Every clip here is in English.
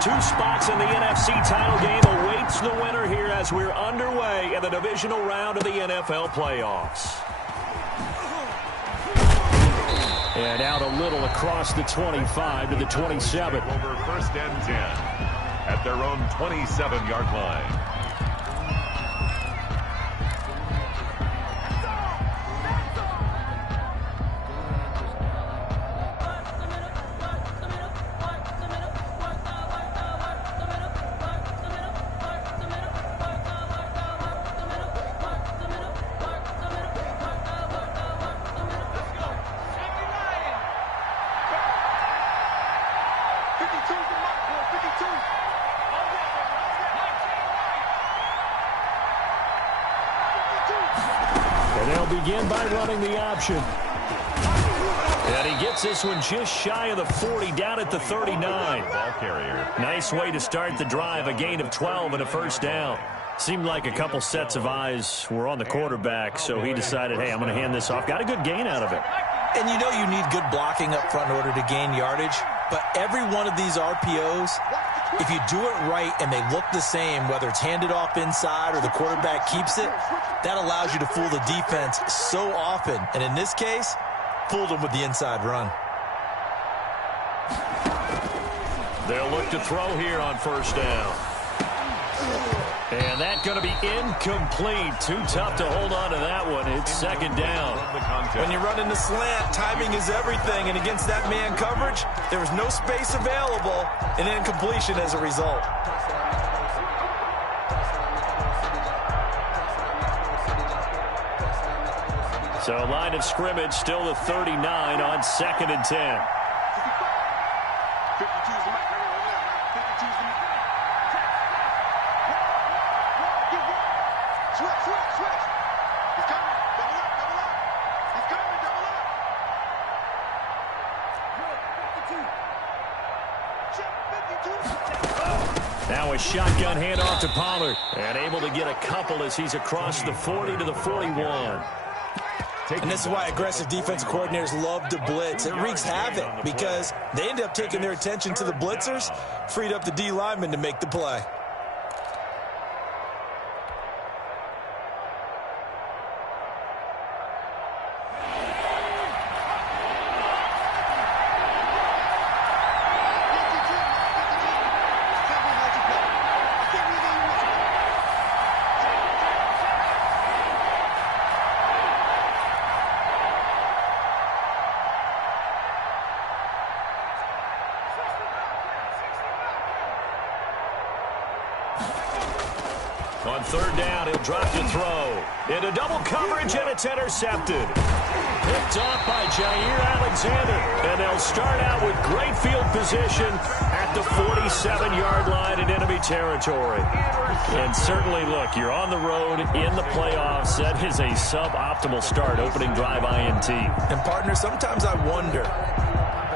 two spots in the NFC title game awaits the winner here as we're underway in the divisional round of the NFL playoffs. And out a little across the 25 to the 27. Over first and 10 at their own 27-yard line. And they'll begin by running the option. And he gets this one just shy of the 40, down at the 39. Ball carrier. Nice way to start the drive, a gain of 12 and a first down. Seemed like a couple sets of eyes were on the quarterback, so he decided, hey, I'm going to hand this off. Got a good gain out of it. And you know you need good blocking up front in order to gain yardage, but every one of these RPOs, if you do it right and they look the same, whether it's handed off inside or the quarterback keeps it, that allows you to fool the defense so often. And in this case, fooled them with the inside run. They'll look to throw here on first down. And that's going to be incomplete. Too tough to hold on to that one. It's second down. When you're running the slant, timing is everything. And against that man coverage, there was no space available, and incompletion as a result. So line of scrimmage still the 39 on second and 10. Now a shotgun handoff to Pollard. And able to get a couple as he's across the 40 to the 41. And this is why aggressive defensive coordinators love to blitz. It wreaks havoc because they end up taking their attention to the blitzers, freed up the D lineman to make the play. On third down, he'll drop to throw. Into double coverage, and it's intercepted. Picked off by Jair Alexander. And they'll start out with great field position at the 47-yard line in enemy territory. And certainly, look, you're on the road in the playoffs. That is a suboptimal start, opening drive INT. And, partner, sometimes I wonder,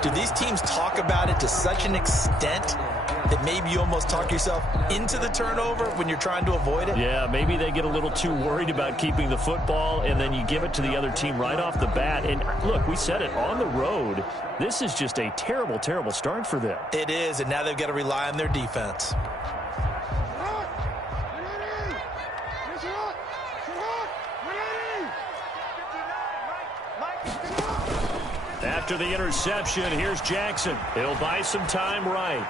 do these teams talk about it to such an extent that maybe you almost talk yourself into the turnover when you're trying to avoid it? Yeah, maybe they get a little too worried about keeping the football, and then you give it to the other team right off the bat. And, look, we said it, on the road, this is just a terrible, terrible start for them. It is, and now they've got to rely on their defense. After the interception, here's Jackson. He'll buy some time right.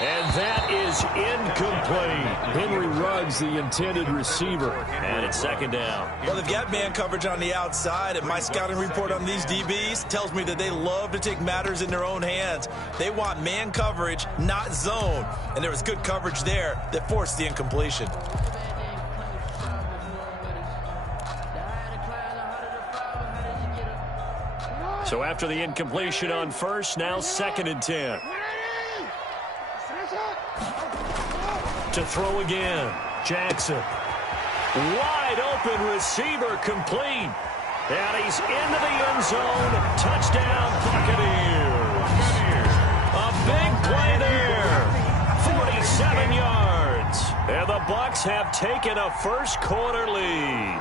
And that is incomplete. Henry Ruggs, the intended receiver. And it's second down. Well, they've got man coverage on the outside, and my scouting report on these DBs tells me that they love to take matters in their own hands. They want man coverage, not zone. And there was good coverage there that forced the incompletion. So after the incompletion on first, now second and 10. To throw again, Jackson. Wide open receiver complete. And he's into the end zone. Touchdown, Buccaneers. A big play there. 47 yards. And the Bucs have taken a first quarter lead.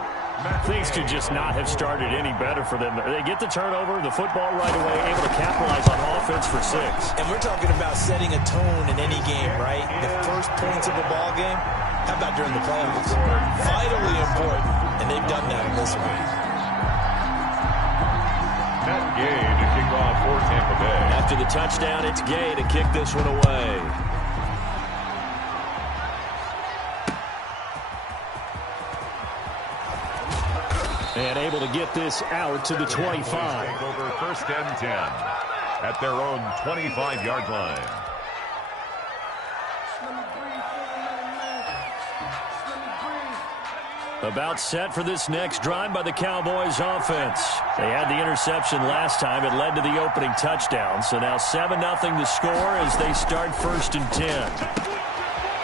Things could just not have started any better for them. They get the turnover, the football right away, able to capitalize on offense for 6. And we're talking about setting a tone in any game, right? The first points of a ball game, how about during the playoffs? Vitally important, and they've done that in this one. Matt Gay to kick off for Tampa Bay. After the touchdown, it's Gay to kick this one away. And able to get this out to the 25. Take over 1st and 10 at their own 25-yard line. About set for this next drive by the Cowboys offense. They had the interception last time. It led to the opening touchdown. So now 7-0 to score as they start 1st and 10.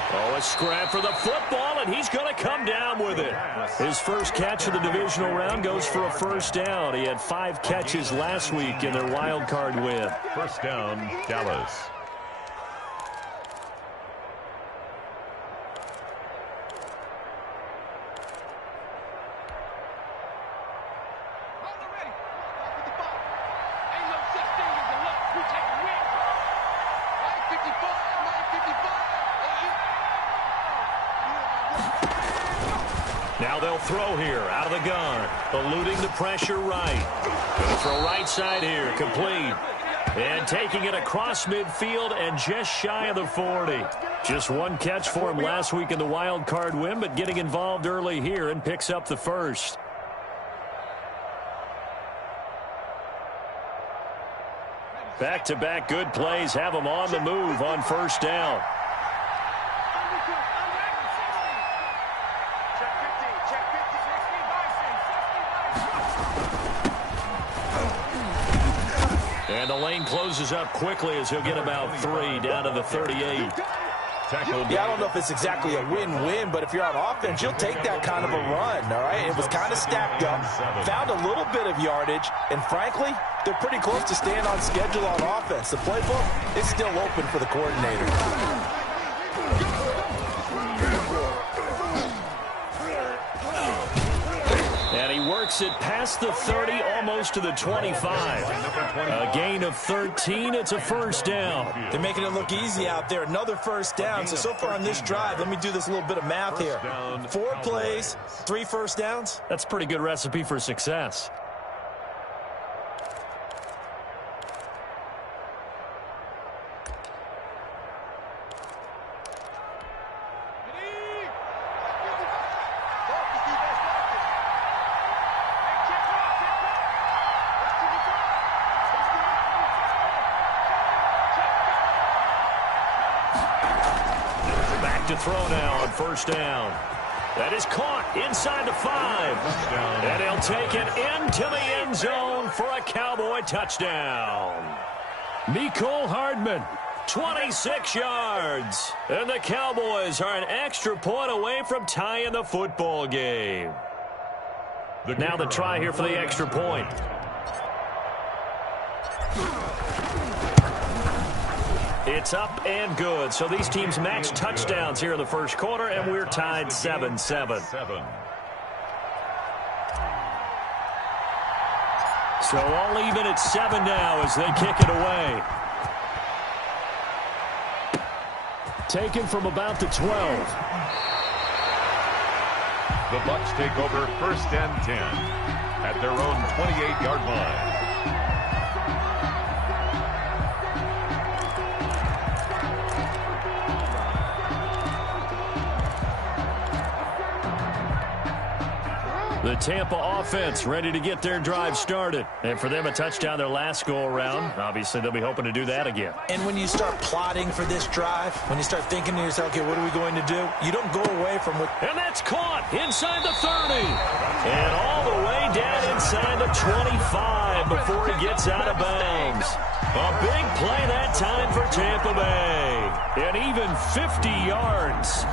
Oh, a scrap for the football, and he's going to come down with it. His first catch of the divisional round goes for a 1st down. He had 5 catches last week in their wild card win. 1st down, Dallas. Now they'll throw here out of the gun. Eluding the pressure right. Going to throw right side here. Complete. And taking it across midfield and just shy of the 40. Just 1 catch for him last week in the wild card win, but getting involved early here and picks up the 1st. Back-to-back good plays have him on the move on 1st down. And the lane closes up quickly as he'll get about 3 down to the 38. Yeah, I don't know if it's exactly a win-win, but if you're on offense, you'll take that kind of a run, all right? It was kind of stacked up, found a little bit of yardage, and frankly, they're pretty close to staying on schedule on offense. The playbook is still open for the coordinator. And he works it past the 30, almost to the 25. A gain of 13. It's a 1st down. They're making it look easy out there. Another 1st down. So far on this drive, let me do this little bit of math here. 4 plays, 3 1st downs. That's a pretty good recipe for success. To throw now on 1st down. That is caught inside the 5. And he'll take it into the end zone for a Cowboy touchdown. Mecole Hardman, 26 yards. And the Cowboys are an extra point away from tying the football game. Now the try here for the extra point. It's up and good. So these teams match touchdowns here in the 1st quarter, and we're tied 7-7. So all even at 7 now as they kick it away. Taken from about the 12. The Bucs take over 1st and 10 at their own 28-yard line. The Tampa offense ready to get their drive started. And for them, a touchdown their last go-around. Obviously, they'll be hoping to do that again. And when you start plotting for this drive, when you start thinking to yourself, okay, what are we going to do? You don't go away from what... And that's caught inside the 30. And all the way down inside the 25 before he gets out of bounds. A big play that time for Tampa Bay. And even 50 yards.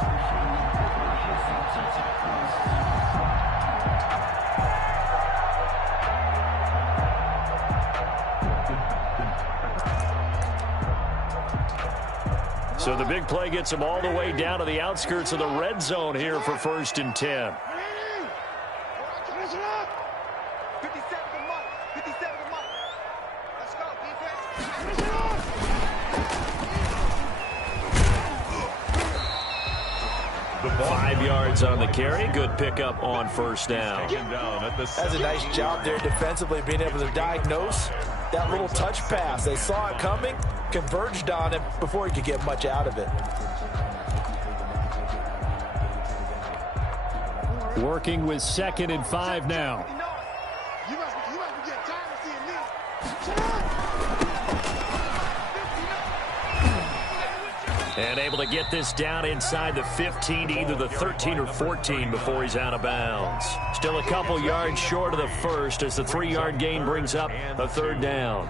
So the big play gets him all the way down to the outskirts of the red zone here for 1st and 10. yards on the carry. Good pickup on first down. That's a nice job there defensively, being able to diagnose that little touch pass. They saw it coming, converged on it before he could get much out of it. Working with 2nd and 5 now. And able to get this down inside the 15 to either the 13 or 14 before he's out of bounds. Still a couple yards short of the first as the 3-yard gain brings up a 3rd down.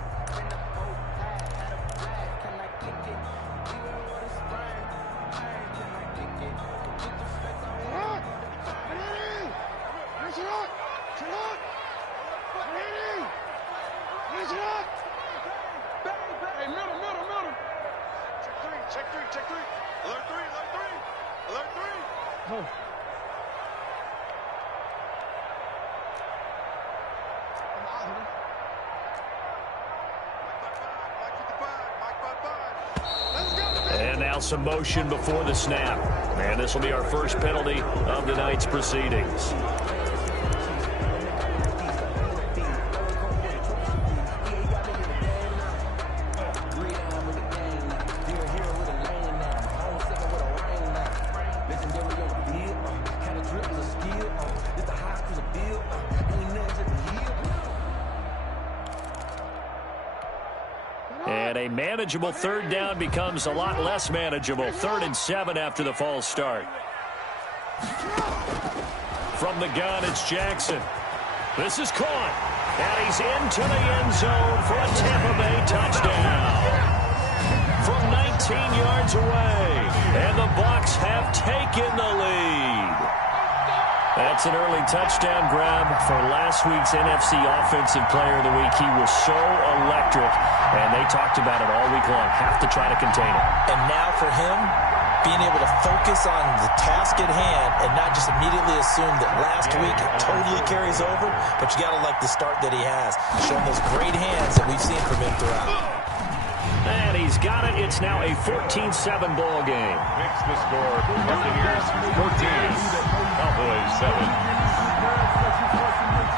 And now some motion before the snap. And this will be our first penalty of the night's proceedings. And a manageable 3rd down becomes a lot less manageable. 3rd and 7 after the false start. From the gun, it's Jackson. This is caught. And he's into the end zone for a Tampa Bay touchdown. From 19 yards away. And the Bucs have taken the lead. That's an early touchdown grab for last week's NFC Offensive Player of the Week. He was so electric, and they talked about it all week long. Have to try to contain it. And now for him, being able to focus on the task at hand and not just immediately assume that last week it totally carries over, but you got to like the start that he has, showing those great hands that we've seen from him throughout. And he's got it. It's now a 14-7 ball game. Makes the score. Buccaneers 14, Cowboys 7.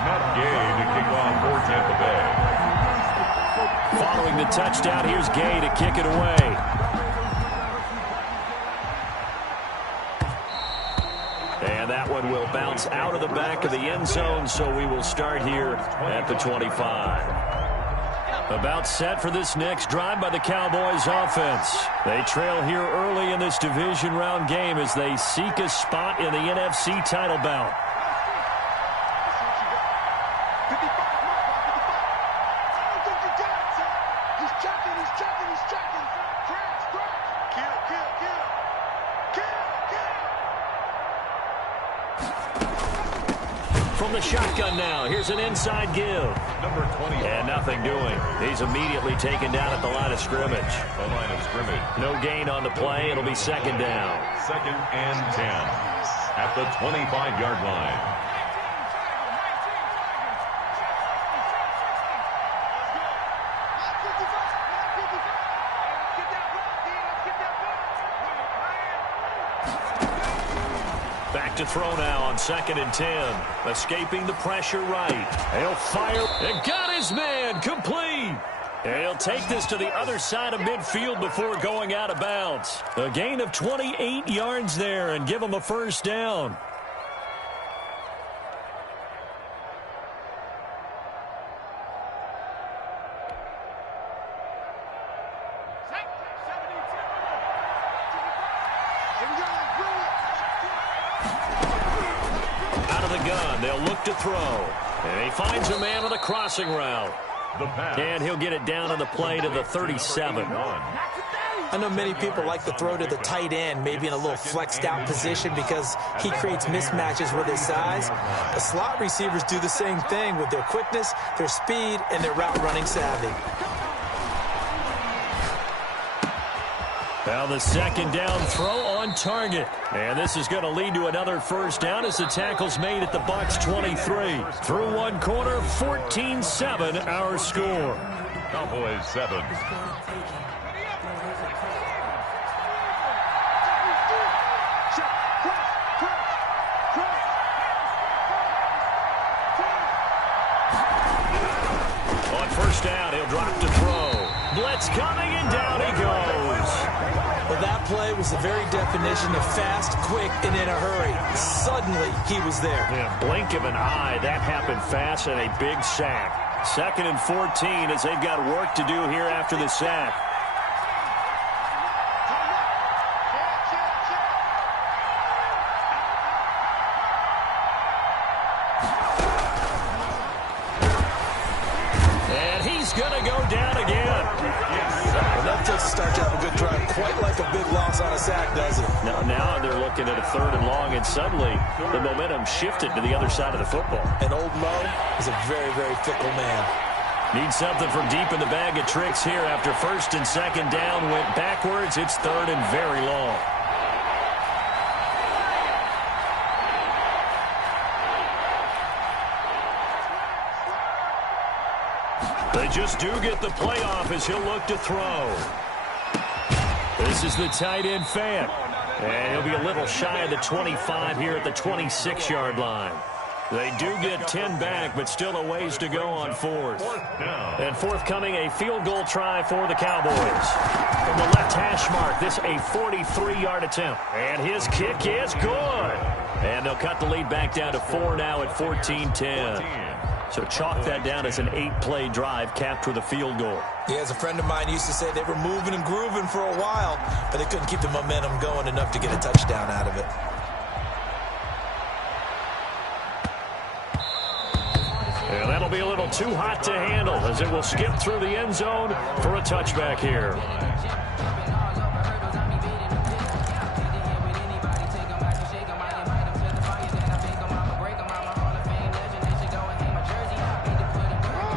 Not Gay to kick off for Tampa Bay. Following the touchdown, here's Gay to kick it away. And that one will bounce out of the back of the end zone, so we will start here at the 25. About set for this next drive by the Cowboys offense. They trail here early in this division round game as they seek a spot in the NFC title bout. From the shotgun now, here's an inside give. Number 20. And nothing doing. He's immediately taken down at the line of scrimmage. The line of scrimmage. No gain on the play. It'll be 2nd down. 2nd and 10 at the 25-yard line. Back to throw now on 2nd and 10. Escaping the pressure right. He'll fire and got his man complete. And he'll take this to the other side of midfield before going out of bounds. A gain of 28 yards there and give him a 1st down. They'll look to throw. And he finds a man on the crossing route. And he'll get it down on the play to the 37. I know many people like to throw to the tight end, maybe in a little flexed out position because he creates mismatches with his size. The slot receivers do the same thing with their quickness, their speed, and their route running savvy. Now the 2nd down throw on target. And this is going to lead to another 1st down as the tackle's made at the Bucs 23. Through one quarter, 14-7 our score. Cowboys 7. coming, and down he goes. Well, that play was the very definition of fast, quick, and in a hurry. Suddenly, he was there. Yeah, blink of an eye, that happened fast, and a big sack. 2nd and 14 as they've got work to do here after the sack. And he's going to go down again. Well, that takes a start to have a good drive, quite like a big loss on a sack, does it? Now they're looking at a 3rd and long, and suddenly the momentum shifted to the other side of the football. And old Mo is a very, very fickle man. Need something from deep in the bag of tricks here after 1st and 2nd down. Went backwards. It's 3rd and very long. They just do get the playoff as he'll look to throw. This is the tight end Fant. And he'll be a little shy of the 25 here at the 26-yard line. They do get 10 back, but still a ways to go on 4th. And forthcoming, a field goal try for the Cowboys. From the left hash mark, this a 43-yard attempt. And his kick is good. And they'll cut the lead back down to 4 now at 14-10. So chalk that down as an 8-play drive capped with a field goal. Yeah, as a friend of mine used to say, they were moving and grooving for a while, but they couldn't keep the momentum going enough to get a touchdown out of it. And that'll be a little too hot to handle as it will skip through the end zone for a touchback here.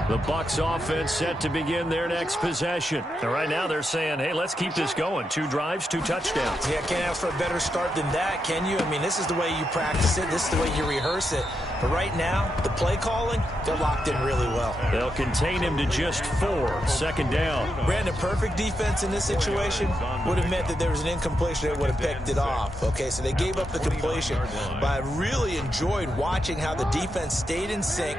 The Bucs offense set to begin their next possession. And right now they're saying, hey, let's keep this going. 2 drives, 2 touchdowns. Yeah, can't ask for a better start than that, can you? I mean, this is the way you practice it. This is the way you rehearse it. But right now, the play calling, they're locked in really well. They'll contain him to just 4. 2nd down. Brandon, perfect defense in this situation would have meant that there was an incompletion that would have picked it off. Okay, so they gave up the completion. But I really enjoyed watching how the defense stayed in sync,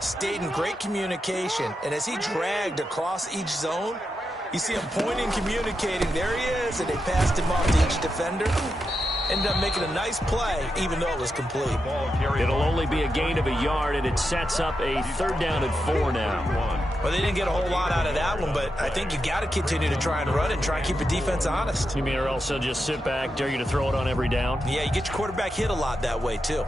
stayed in great communication, and as he dragged across each zone, you see him pointing, communicating. There he is, and they passed him off to each defender. Ended up making a nice play, even though it was complete. It'll only be a gain of a yard, and it sets up a 3rd down and 4 now. Well, they didn't get a whole lot out of that one, but I think you got to continue to try and run it and try and keep the defense honest. You mean or else they'll just sit back, dare you to throw it on every down? Yeah, you get your quarterback hit a lot that way, too.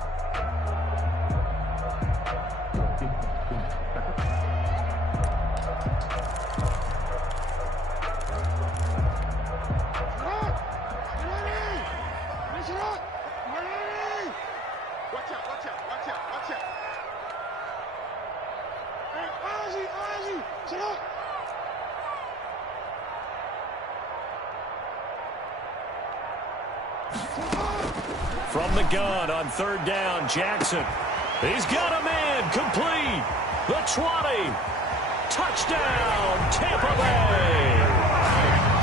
From the gun on 3rd down, Jackson. He's got a man, complete. The 20. Touchdown, Tampa Bay.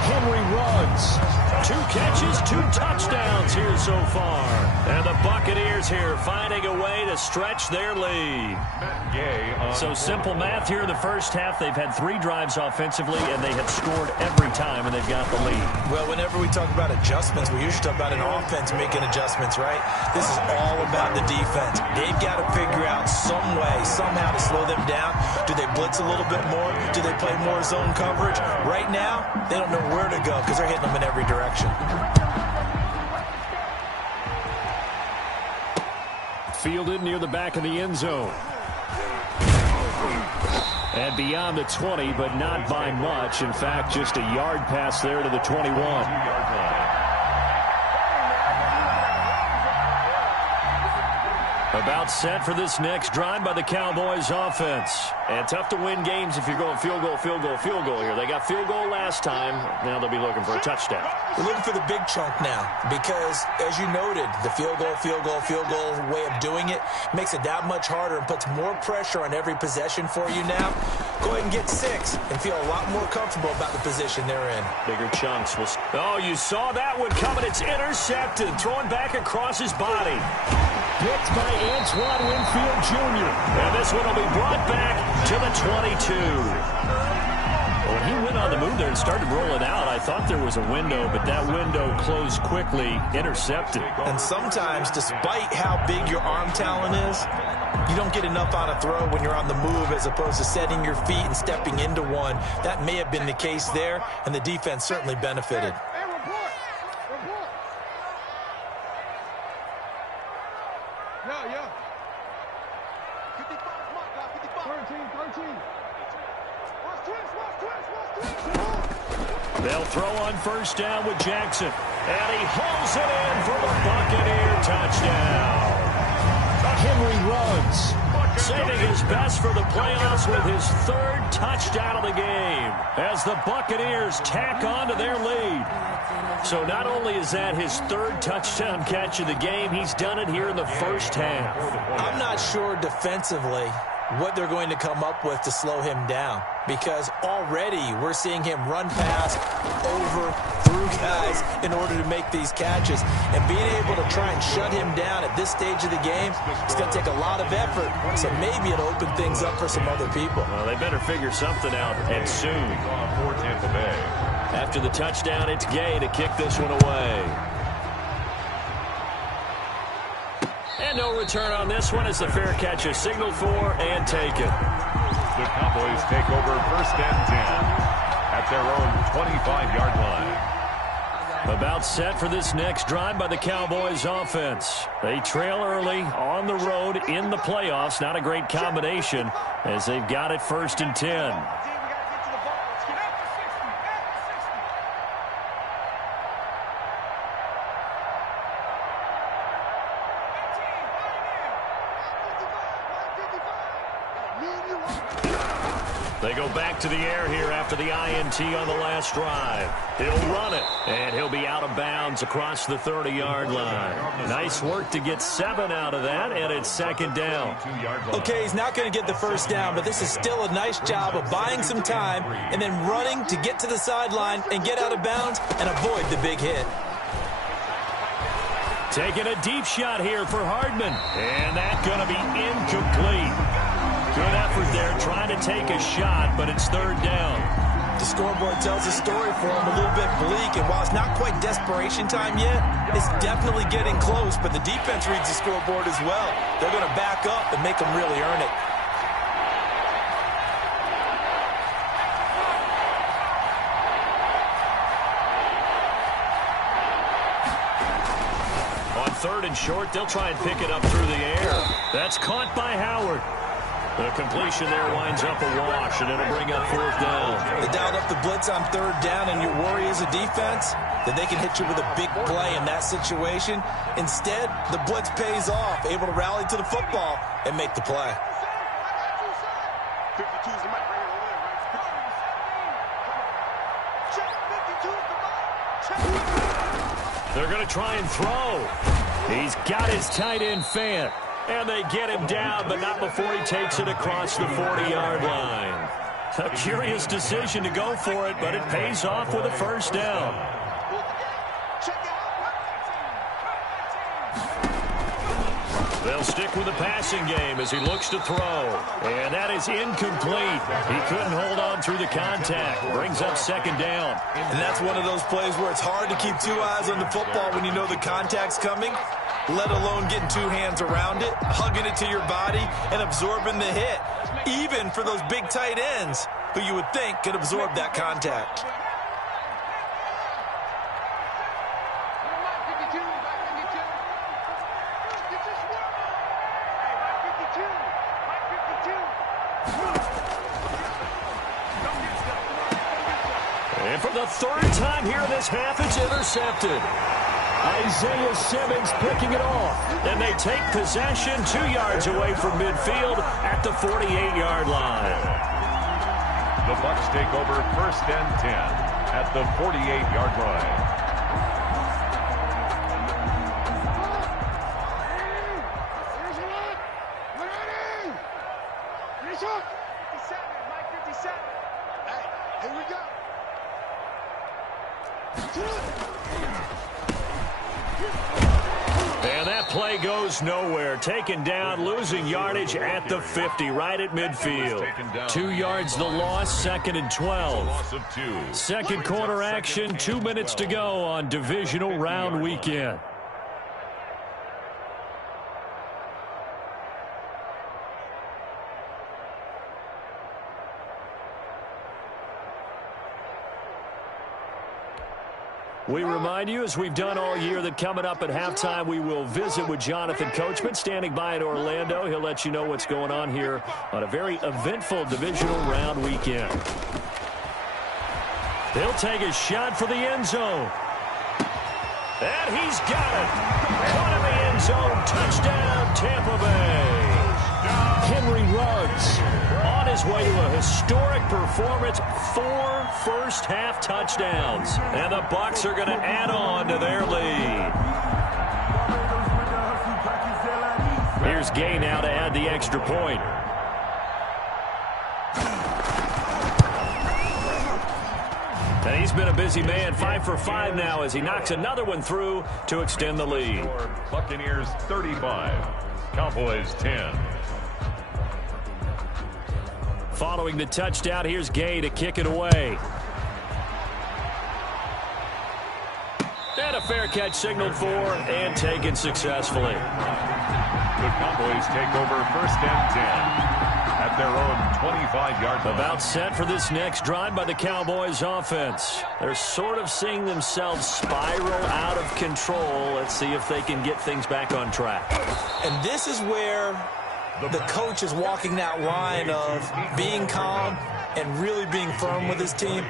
Henry runs. 2 catches, 2 touchdowns here so far. And the Buccaneers here finding a way to stretch their lead. So simple math here in the first half. They've had 3 drives offensively, and they have scored every time, and they've got the lead. Well, whenever we talk about adjustments, we usually talk about an offense making adjustments, right? This is all about the defense. They've got to figure out some way, somehow to slow them down. Do they blitz a little bit more? Do they play more zone coverage? Right now, they don't know where to go because they're hitting them in every direction. Fielded near the back of the end zone. And beyond the 20, but not by much. In fact, just a yard pass there to the 21. About set for this next drive by the Cowboys offense. And tough to win games if you're going field goal, field goal, field goal here. They got field goal last time. Now they'll be looking for a touchdown. We're looking for the big chunk now because, as you noted, the field goal, field goal, field goal way of doing it makes it that much harder and puts more pressure on every possession for you now. Go ahead and get 6 and feel a lot more comfortable about the position they're in. Bigger chunks. Oh, you saw that one coming. It's intercepted. Throwing back across his body. Picked by Antoine Winfield Jr. And this one will be brought back to the 22. When he went on the move there and started rolling out. I thought there was a window, but that window closed quickly, intercepted. And sometimes, despite how big your arm talent is, you don't get enough on a throw when you're on the move as opposed to setting your feet and stepping into one. That may have been the case there, and the defense certainly benefited. They'll throw on first down with Jackson. And he hauls it in for the Buccaneer touchdown. Henry runs, saving his best for the playoffs with his third touchdown of the game as the Buccaneers tack on to their lead. So not only is that his third touchdown catch of the game, he's done it here in the first half. I'm not sure defensively what they're going to come up with to slow him down, because already we're seeing him run past, over, through guys in order to make these catches. And being able to try and shut him down at this stage of the game, it's going to take a lot of effort. So maybe it'll open things up for some other people. Well, they better figure something out, and soon. For Tampa Bay. After the touchdown, it's Gay to kick this one away. And no return on this one as the fair catch is signaled for and taken. The Cowboys take over first and 10 at their own 25-yard line. About set for this next drive by the Cowboys offense. They trail early on the road in the playoffs. Not a great combination as they've got it first and 10. They go back to the air here after the INT on the last drive. He'll run it, and he'll be out of bounds across the 30-yard line. Nice work to get 7 out of that, and it's second down. Okay, he's not going to get the first down, but this is still a nice job of buying some time and then running to get to the sideline and get out of bounds and avoid the big hit. Taking a deep shot here for Hardman, and that's going to be incomplete. Good effort there, trying to take a shot, but it's third down. The scoreboard tells a story for him, a little bit bleak, and while it's not quite desperation time yet, it's definitely getting close, but the defense reads the scoreboard as well. They're going to back up and make them really earn it. On third and short, they'll try and pick it up through the air. That's caught by Howard. The completion there winds up a wash, and it'll bring up fourth down. They dialed up the blitz on third down, and you worry as a defense that they can hit you with a big play in that situation. Instead, the blitz pays off, able to rally to the football and make the play. They're going to try and throw. He's got his tight end Fant. And they get him down, but not before he takes it across the 40-yard line. A curious decision to go for it, but it pays off with a first down. They'll stick with the passing game as he looks to throw. And that is incomplete. He couldn't hold on through the contact. Brings up second down. And that's one of those plays where it's hard to keep two eyes on the football when you know the contact's coming, let alone getting two hands around it, hugging it to your body, and absorbing the hit, even for those big tight ends who you would think could absorb that contact. And for the third time here in this half, it's intercepted. Isaiah Simmons picking it off. And they take possession 2 yards away from midfield at the 48-yard line. The Bucs take over first and 10 at the 48-yard line. And that play goes nowhere. Taken down, losing yardage at the 50, right at midfield. 2 yards the loss, 2nd and 12. Second quarter action, 2 minutes to go on divisional round weekend. We remind you, as we've done all year, that coming up at halftime, we will visit with Jonathan Coachman, standing by in Orlando. He'll let you know what's going on here on a very eventful divisional round weekend. They'll take a shot for the end zone. And he's got it. One in the end zone. Touchdown, Tampa Bay. Henry Ruggs on his way to a historic performance. 4 first-half touchdowns. And the Bucs are going to add on to their lead. Here's Gay now to add the extra point. And he's been a busy man, 5 for 5 now as he knocks another one through to extend the lead. Buccaneers 35, Cowboys 10. Following the touchdown, here's Gay to kick it away. And a fair catch signaled for and taken successfully. The Cowboys take over 1st and 10 at their own 25-yard line. About set for this next drive by the Cowboys offense. They're sort of seeing themselves spiral out of control. Let's see if they can get things back on track. And this is where the coach is walking that line of being calm and really being firm with his team.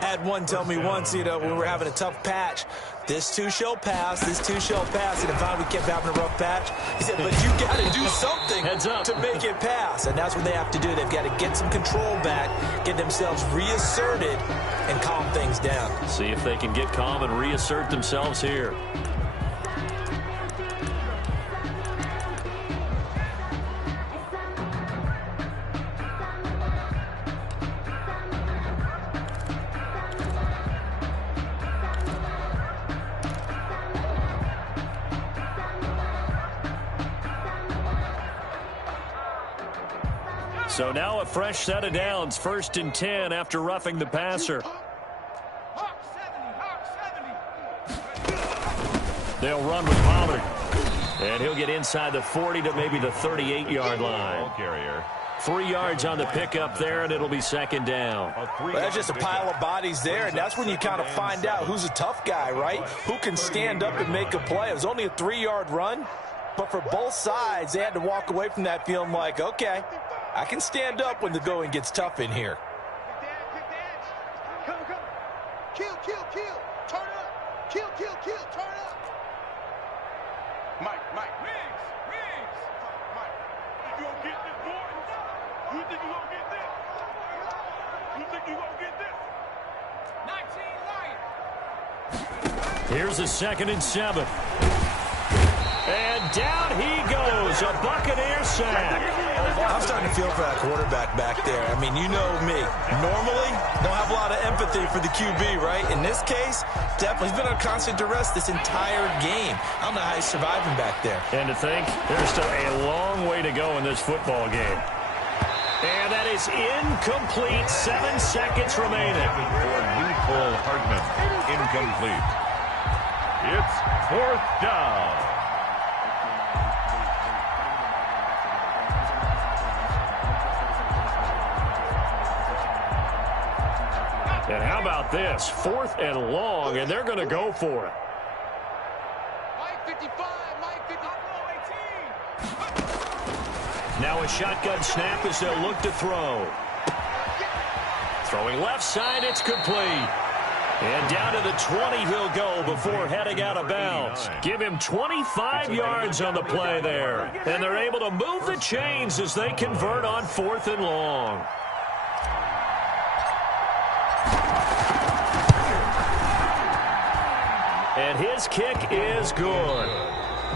I had one tell me once, when we were having a tough patch, this too shall pass, this too shall pass. And if we kept having a rough patch, he said, but you got to do something to make it pass. And that's what they have to do. They've got to get some control back, get themselves reasserted, and calm things down. See if they can get calm and reassert themselves here. So now a fresh set of downs, 1st and 10 after roughing the passer. They'll run with Pollard. And he'll get inside the 40 to maybe the 38-yard line. 3 yards on the pickup there, and it'll be 2nd down. Well, that's just a pile of bodies there, and that's when you kind of find out who's a tough guy, right? Who can stand up and make a play. It was only a 3-yard run, but for both sides, they had to walk away from that feeling like, okay, I can stand up when the going gets tough in here. Come. Kill. Turn up. Kill. Turn up. Mike. Riggs. Mike. You gonna get this, boy? You think you gonna get this? You think you gonna get this? 19 Lions. Here's a 2nd and 7. And down he goes. A Buccaneer sack. I'm starting to feel for that quarterback back there. I mean, you know me. Normally, don't have a lot of empathy for the QB, right? In this case, definitely, he's been on constant duress this entire game. I don't know how he's surviving back there. And to think, there's still a long way to go in this football game. And that is incomplete. 7 seconds remaining. For Nicole Hardman, incomplete. It's 4th down. And how about this? 4th and long, and they're going to go for it. Mike 55, Mike 55. Now a shotgun snap as they'll look to throw. Throwing left side, it's complete. And down to the 20 he'll go before heading out of bounds. Give him 25 yards on the play there. And they're able to move the chains as they convert on 4th and long. And his kick is good.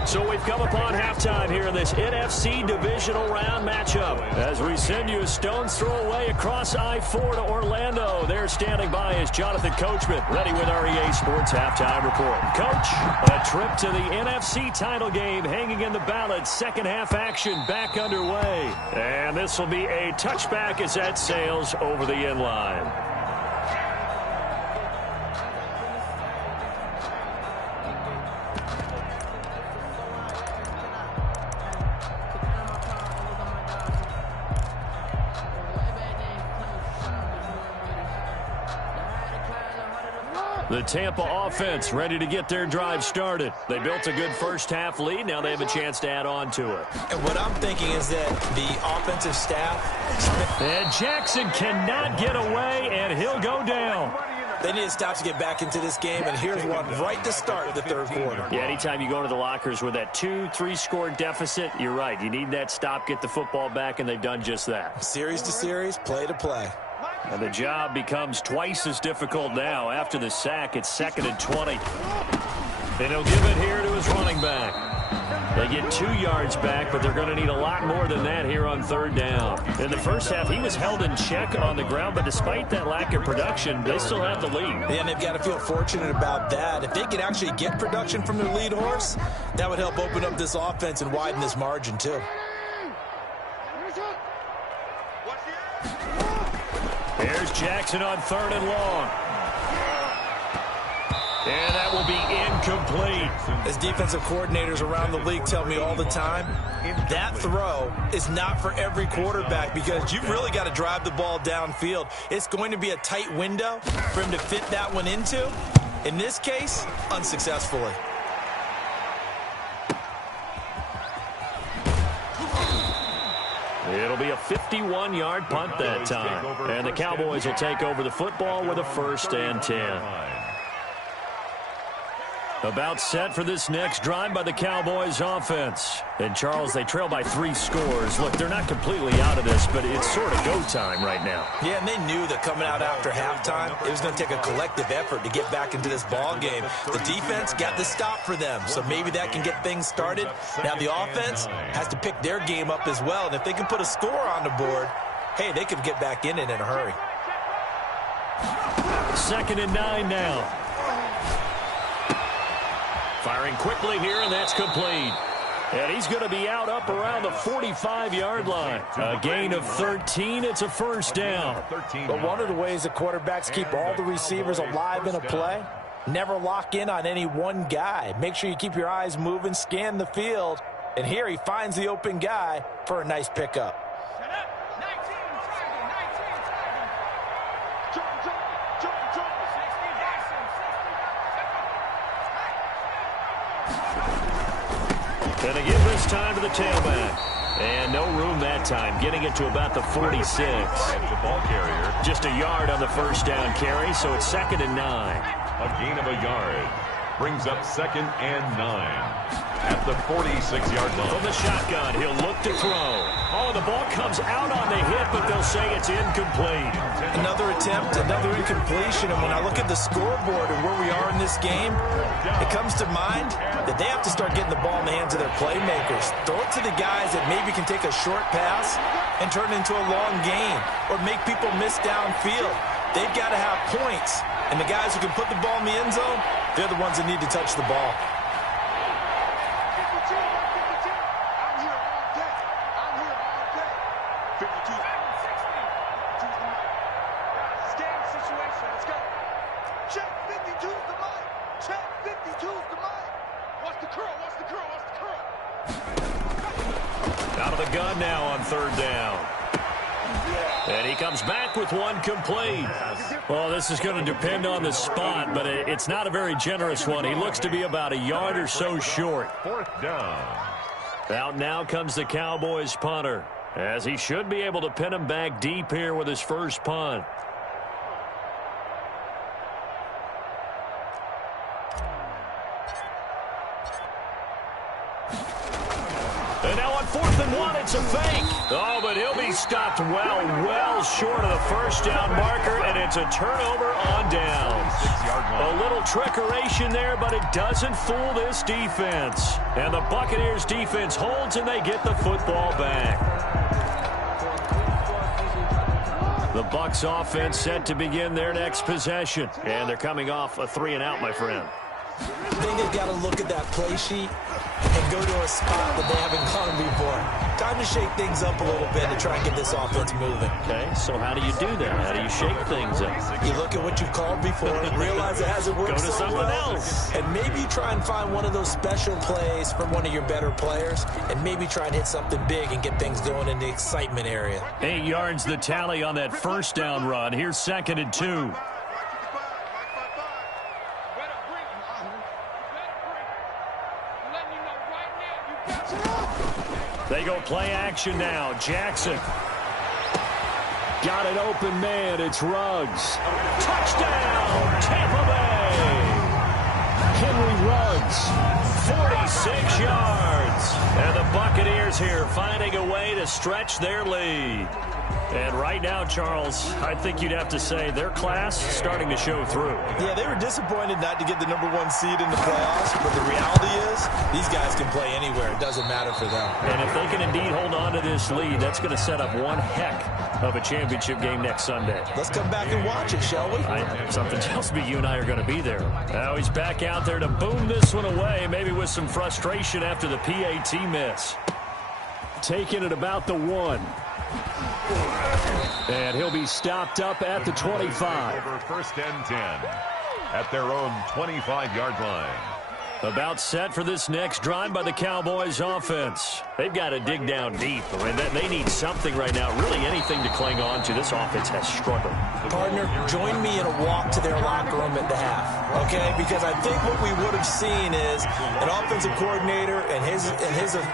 So we've come upon halftime here in this NFC divisional round matchup. As we send you a stone's throw away across I-4 to Orlando. There standing by is Jonathan Coachman, ready with our EA Sports halftime report. Coach, a trip to the NFC title game hanging in the balance. Second half action back underway. And this will be a touchback as that sails over the end line. The Tampa offense ready to get their drive started. They built a good first half lead. Now they have a chance to add on to it. And what I'm thinking is that the offensive staff... And Jackson cannot get away, and he'll go down. They need to stop to get back into this game, and here's one right to start the third quarter. Yeah, anytime you go into the lockers with that 2-3 score deficit, you're right. You need that stop, get the football back, and they've done just that. Series to series, play to play. And the job becomes twice as difficult now. After the sack, it's 2nd and 20. And he'll give it here to his running back. They get 2 yards back, but they're going to need a lot more than that here on third down. In the first half, he was held in check on the ground, but despite that lack of production, they still have the lead. And they've got to feel fortunate about that. If they could actually get production from their lead horse, that would help open up this offense and widen this margin too. Here's Jackson on 3rd and long. And that will be incomplete. As defensive coordinators around the league tell me all the time, that throw is not for every quarterback because you've really got to drive the ball downfield. It's going to be a tight window for him to fit that one into. In this case, unsuccessfully. It'll be a 51-yard punt that time. And the Cowboys will take over the football with a 1st and 10. About set for this next drive by the Cowboys offense. And, Charles, they trail by 3 scores. Look, they're not completely out of this, but it's sort of go time right now. Yeah, and they knew that coming out after halftime, it was going to take a collective effort to get back into this ball game. The defense got the stop for them, so maybe that can get things started. Now the offense has to pick their game up as well, and if they can put a score on the board, hey, they could get back in it in a hurry. 2nd and 9 now. Firing quickly here, and that's complete. And he's going to be out up around the 45-yard line. A gain of 13. It's a 1st down. But one of the ways that quarterbacks keep all the receivers alive in a play, never lock in on any one guy. Make sure you keep your eyes moving, scan the field. And here he finds the open guy for a nice pickup. Going to give this time to the tailback. And no room that time, getting it to about the 46. The ball carrier. Just a yard on the 1st down carry, so it's 2nd and 9. A gain of a yard. Brings up 2nd and 9. At the 46-yard line. From the shotgun, he'll look to throw. Oh, the ball comes out on the hit, but they'll say it's incomplete. Another attempt, another incompletion. And when I look at the scoreboard and where we are in this game, it comes to mind that they have to start getting the ball in the hands of their playmakers. Throw it to the guys that maybe can take a short pass and turn it into a long gain or make people miss downfield. They've got to have points. And the guys who can put the ball in the end zone, they're the ones that need to touch the ball. Out of the gun now on 3rd down. And he comes back with one complete. Well, this is going to depend on the spot, but it's not a very generous one. He looks to be about a yard or so short. 4th down. Out now comes the Cowboys punter, as he should be able to pin him back deep here with his first punt. And now on 4th and 1, it's a fake. Oh, but he'll be stopped well short of the first down marker, and it's a turnover on downs. A little trickeration there, but it doesn't fool this defense. And the Buccaneers defense holds, and they get the football back. The Bucs offense set to begin their next possession. And they're coming off a 3-and-out, my friend. I think they've got to look at that play sheet and go to a spot that they haven't gone before. Time to shake things up a little bit to try and get this offense moving. Okay, so how do you do that? How do you shake things up? You look at what you've called before and realize it hasn't worked Go to something else. And maybe try and find one of those special plays from one of your better players and maybe try and hit something big and get things going in the excitement area. 8 yards the tally on that first down run. Here's 2nd and 2. They go play action now. Jackson. Got an open man. It's Ruggs. Touchdown, Tampa Bay. Henry Ruggs, 46 yards. And the Buccaneers here finding a way to stretch their lead. And right now, Charles, I think you'd have to say their class starting to show through. Yeah, they were disappointed not to get the #1 seed in the playoffs, but the reality is these guys can play anywhere. It doesn't matter for them. And if they can indeed hold on to this lead, that's going to set up one heck of a championship game next Sunday. Let's come back and watch it, shall we? Something tells me you and I are going to be there. Now he's back out there to boom this one away, maybe with some frustration after the PAT miss. Taking it about the 1. And he'll be stopped up at the 25. Over 1st and 10 at their own 25-yard line. About set for this next drive by the Cowboys offense. They've got to dig down deep. I mean, they need something right now, really anything to cling on to. This offense has struggled. Partner, join me in a walk to their locker room at the half, okay? Because I think what we would have seen is an offensive coordinator and his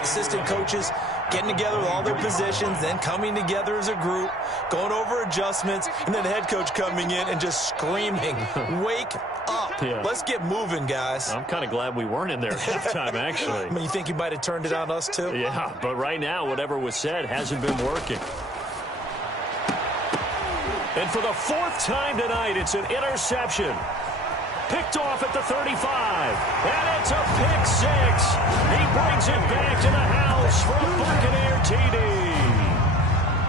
assistant coaches getting together with all their positions, then coming together as a group, going over adjustments, and then the head coach coming in and just screaming, wake up. Yeah. Let's get moving, guys. I'm kind of glad we weren't in there at halftime, actually. I mean, you think you might have turned it on us, too? Yeah, but right now, whatever was said hasn't been working. And for the 4th time tonight, it's an interception. Picked off at the 35. And it's a pick 6. He brings it back to the house for a Buccaneer TD.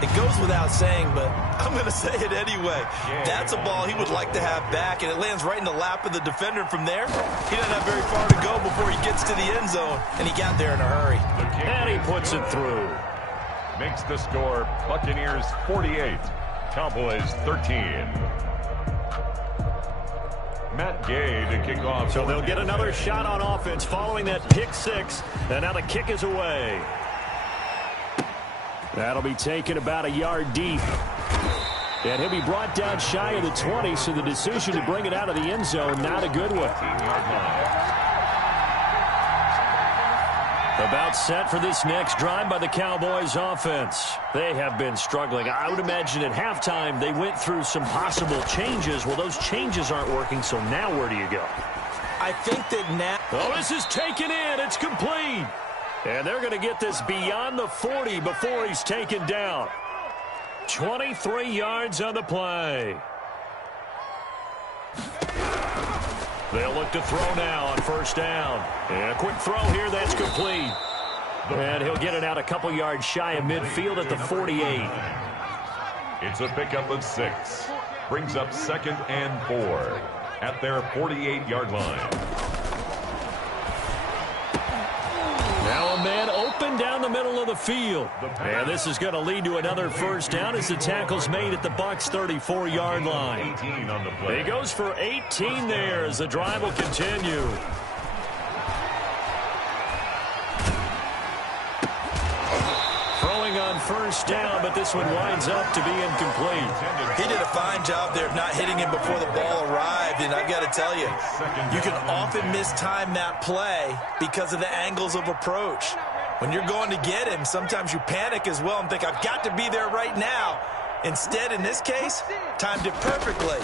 It goes without saying, but I'm going to say it anyway. That's a ball he would like to have back, and it lands right in the lap of the defender. From there, he doesn't have very far to go before he gets to the end zone, and he got there in a hurry. And he puts it through. Makes the score Buccaneers 48, Cowboys 13. Matt Gay to kick off. So they'll get another shot on offense following that pick 6, and now the kick is away. That'll be taken about a yard deep. And he'll be brought down shy of the 20, so the decision to bring it out of the end zone, not a good one. About set for this next drive by the Cowboys offense. They have been struggling. I would imagine at halftime they went through some possible changes. Well, those changes aren't working, so now where do you go? I think that now... Oh, this is taken in. It's complete. And they're going to get this beyond the 40 before he's taken down. 23 yards on the play. They'll look to throw now on 1st down. And a quick throw here, that's complete. And he'll get it out a couple yards shy of midfield at the 48. It's a pickup of 6. Brings up 2nd and 4 at their 48-yard line. Now a man open down the middle of the field. And this is going to lead to another 1st down as the tackle's made at the Bucs' 34-yard line. 18 on the play. He goes for 18 there as the drive will continue. Throwing on 1st down, but this one winds up to be incomplete. He did a fine job there of not hitting him before the ball arrived, and I've got to tell you, you can often mistime that play because of the angles of approach. When you're going to get him, sometimes you panic as well and think, I've got to be there right now. Instead, in this case, timed it perfectly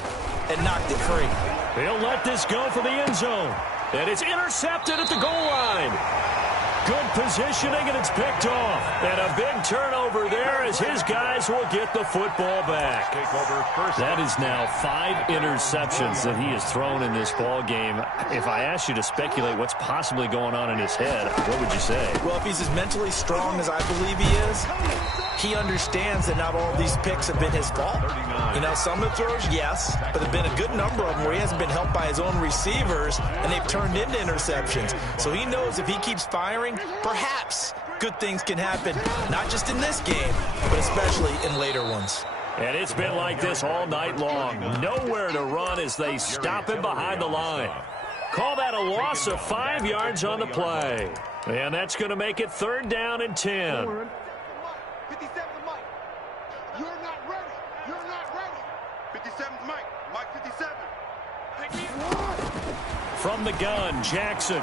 and knocked it free. He'll let this go for the end zone. And it's intercepted at the goal line. Good positioning, and it's picked off. And a big turnover there as his guys will get the football back. That is now 5 interceptions that he has thrown in this ball game. If I asked you to speculate what's possibly going on in his head, what would you say? Well, if he's as mentally strong as I believe he is, he understands that not all of these picks have been his fault. You know, some of the throws, yes, but there have been a good number of them where he hasn't been helped by his own receivers, and they've turned into interceptions. So he knows if he keeps firing, perhaps good things can happen, not just in this game, but especially in later ones. And it's been like this all night long. Nowhere to run as they stop him behind the line. Call that a loss of 5 yards on the play. And that's going to make it 3rd down and 10. 57 Mike. You're not ready. You're not ready. 57 Mike. Mike 57. Take me. From the gun, Jackson.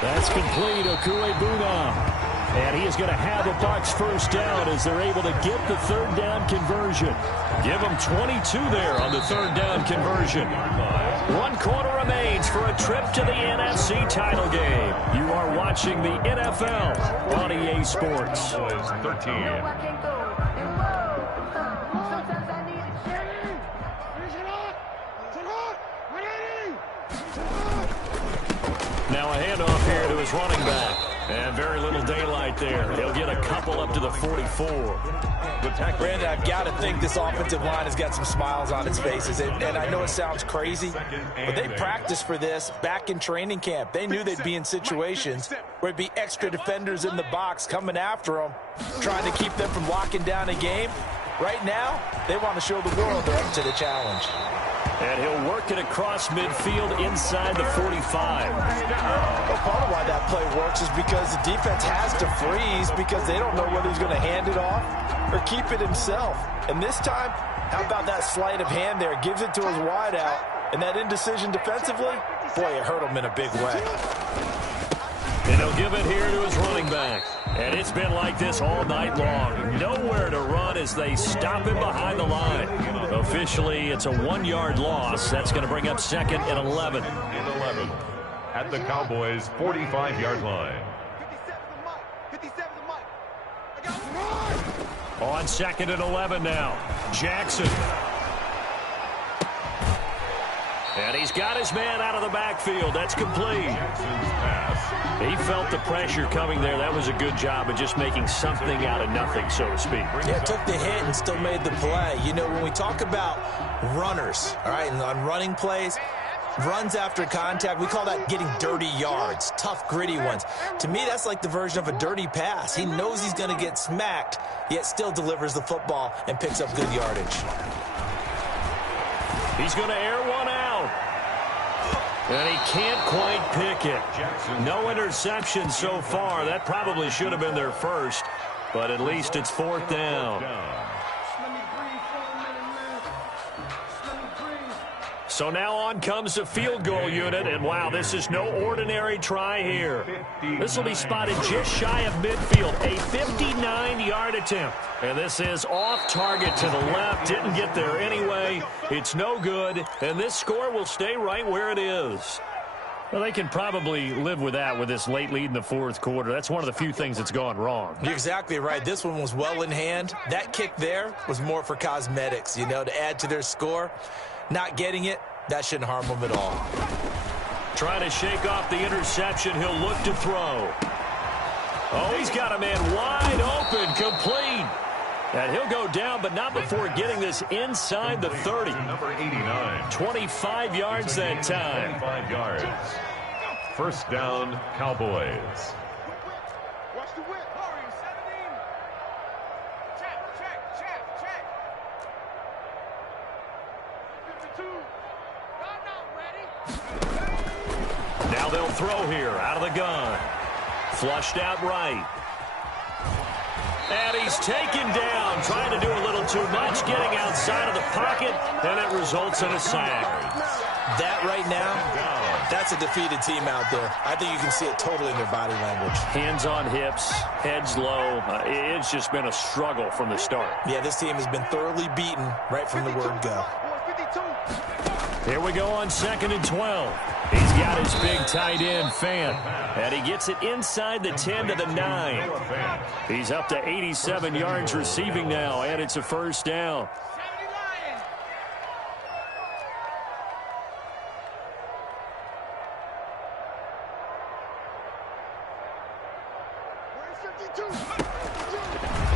That's complete, Okuebuna. And he is going to have a Bucs first down as they're able to get the 3rd down conversion. Give them 22 there on the 3rd down conversion. 1 quarter remains for a trip to the NFC title game. You are watching the NFL on EA Sports. 13. Now a handoff here to his running back. And very little daylight there. He'll get a couple up to the 44. Brandon, I've got to think this offensive line has got some smiles on its faces. And I know it sounds crazy, but they practiced for this back in training camp. They knew they'd be in situations where it'd be extra defenders in the box coming after them, trying to keep them from locking down a game. Right now, they want to show the world they're up to the challenge. And he'll work it across midfield inside the 45. Well, part of why that play works is because the defense has to freeze because they don't know whether he's going to hand it off or keep it himself. And this time, how about that sleight of hand there? Gives it to his wideout. And that indecision defensively, boy, it hurt him in a big way. And he'll give it here to his running back. And it's been like this all night long. Nowhere to run as they stop him behind the line. Officially, it's a 1-yard loss. That's going to bring up 2nd and 11. At the Cowboys' 45-yard line. 57 Mike. 57 Mike. On 2nd and 11 now. Jackson. And he's got his man out of the backfield. That's complete. Jackson's pass. He felt the pressure coming there. That was a good job of just making something out of nothing, so to speak. Yeah, took the hit and still made the play. You know, when we talk about runners, all right, and on running plays, runs after contact, we call that getting dirty yards, tough, gritty ones. To me, that's like the version of a dirty pass. He knows he's going to get smacked, yet still delivers the football and picks up good yardage. He's going to air one out. And he can't quite pick it. No interception so far. That probably should have been their first, but at least it's 4th down. So now on comes the field goal unit, and wow, this is no ordinary try here. This will be spotted just shy of midfield, a 59-yard attempt. And this is off target to the left, didn't get there anyway. It's no good, and this score will stay right where it is. Well, they can probably live with that with this late lead in the 4th quarter. That's one of the few things that's gone wrong. You're exactly right. This one was well in hand. That kick there was more for cosmetics, you know, to add to their score. Not getting it, that shouldn't harm them at all. Trying to shake off the interception. He'll look to throw. Oh, he's got a man wide open, complete. And he'll go down, but not before getting this inside the 30. Number 89. 25 yards that time. 25 yards. First down, Cowboys. Watch the whip. Hurry, 17. Check. 52. Not ready. Now they'll throw here out of the gun. Flushed out right. And he's taken down, trying to do a little too much, getting outside of the pocket, and it results in a sack. That right now, that's a defeated team out there. I think you can see it totally in their body language. Hands on hips, heads low. It's just been a struggle from the start. Yeah, this team has been thoroughly beaten right from the word go. 52. Here we go on 2nd and 12. He's got his big tight end, Fan. And he gets it inside the 10 to the 9. He's up to 87 yards receiving now, and it's a first down.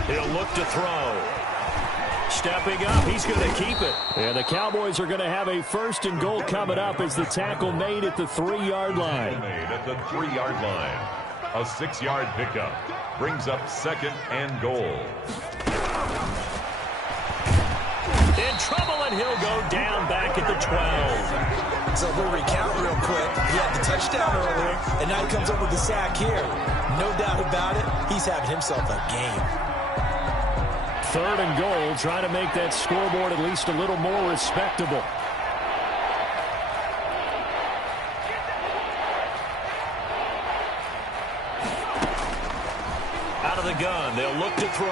He'll look to throw. Stepping up, he's going to keep it. And the Cowboys are going to have a 1st and goal coming up as the tackle made at the 3-yard line. Made at the 3-yard line. A 6-yard pickup brings up 2nd and goal. In trouble, and he'll go down back at the 12. So we'll recount real quick. He had the touchdown earlier, and now he comes up with the sack here. No doubt about it, he's having himself a game. 3rd and goal, trying to make that scoreboard at least a little more respectable. Out of the gun, they'll look to throw.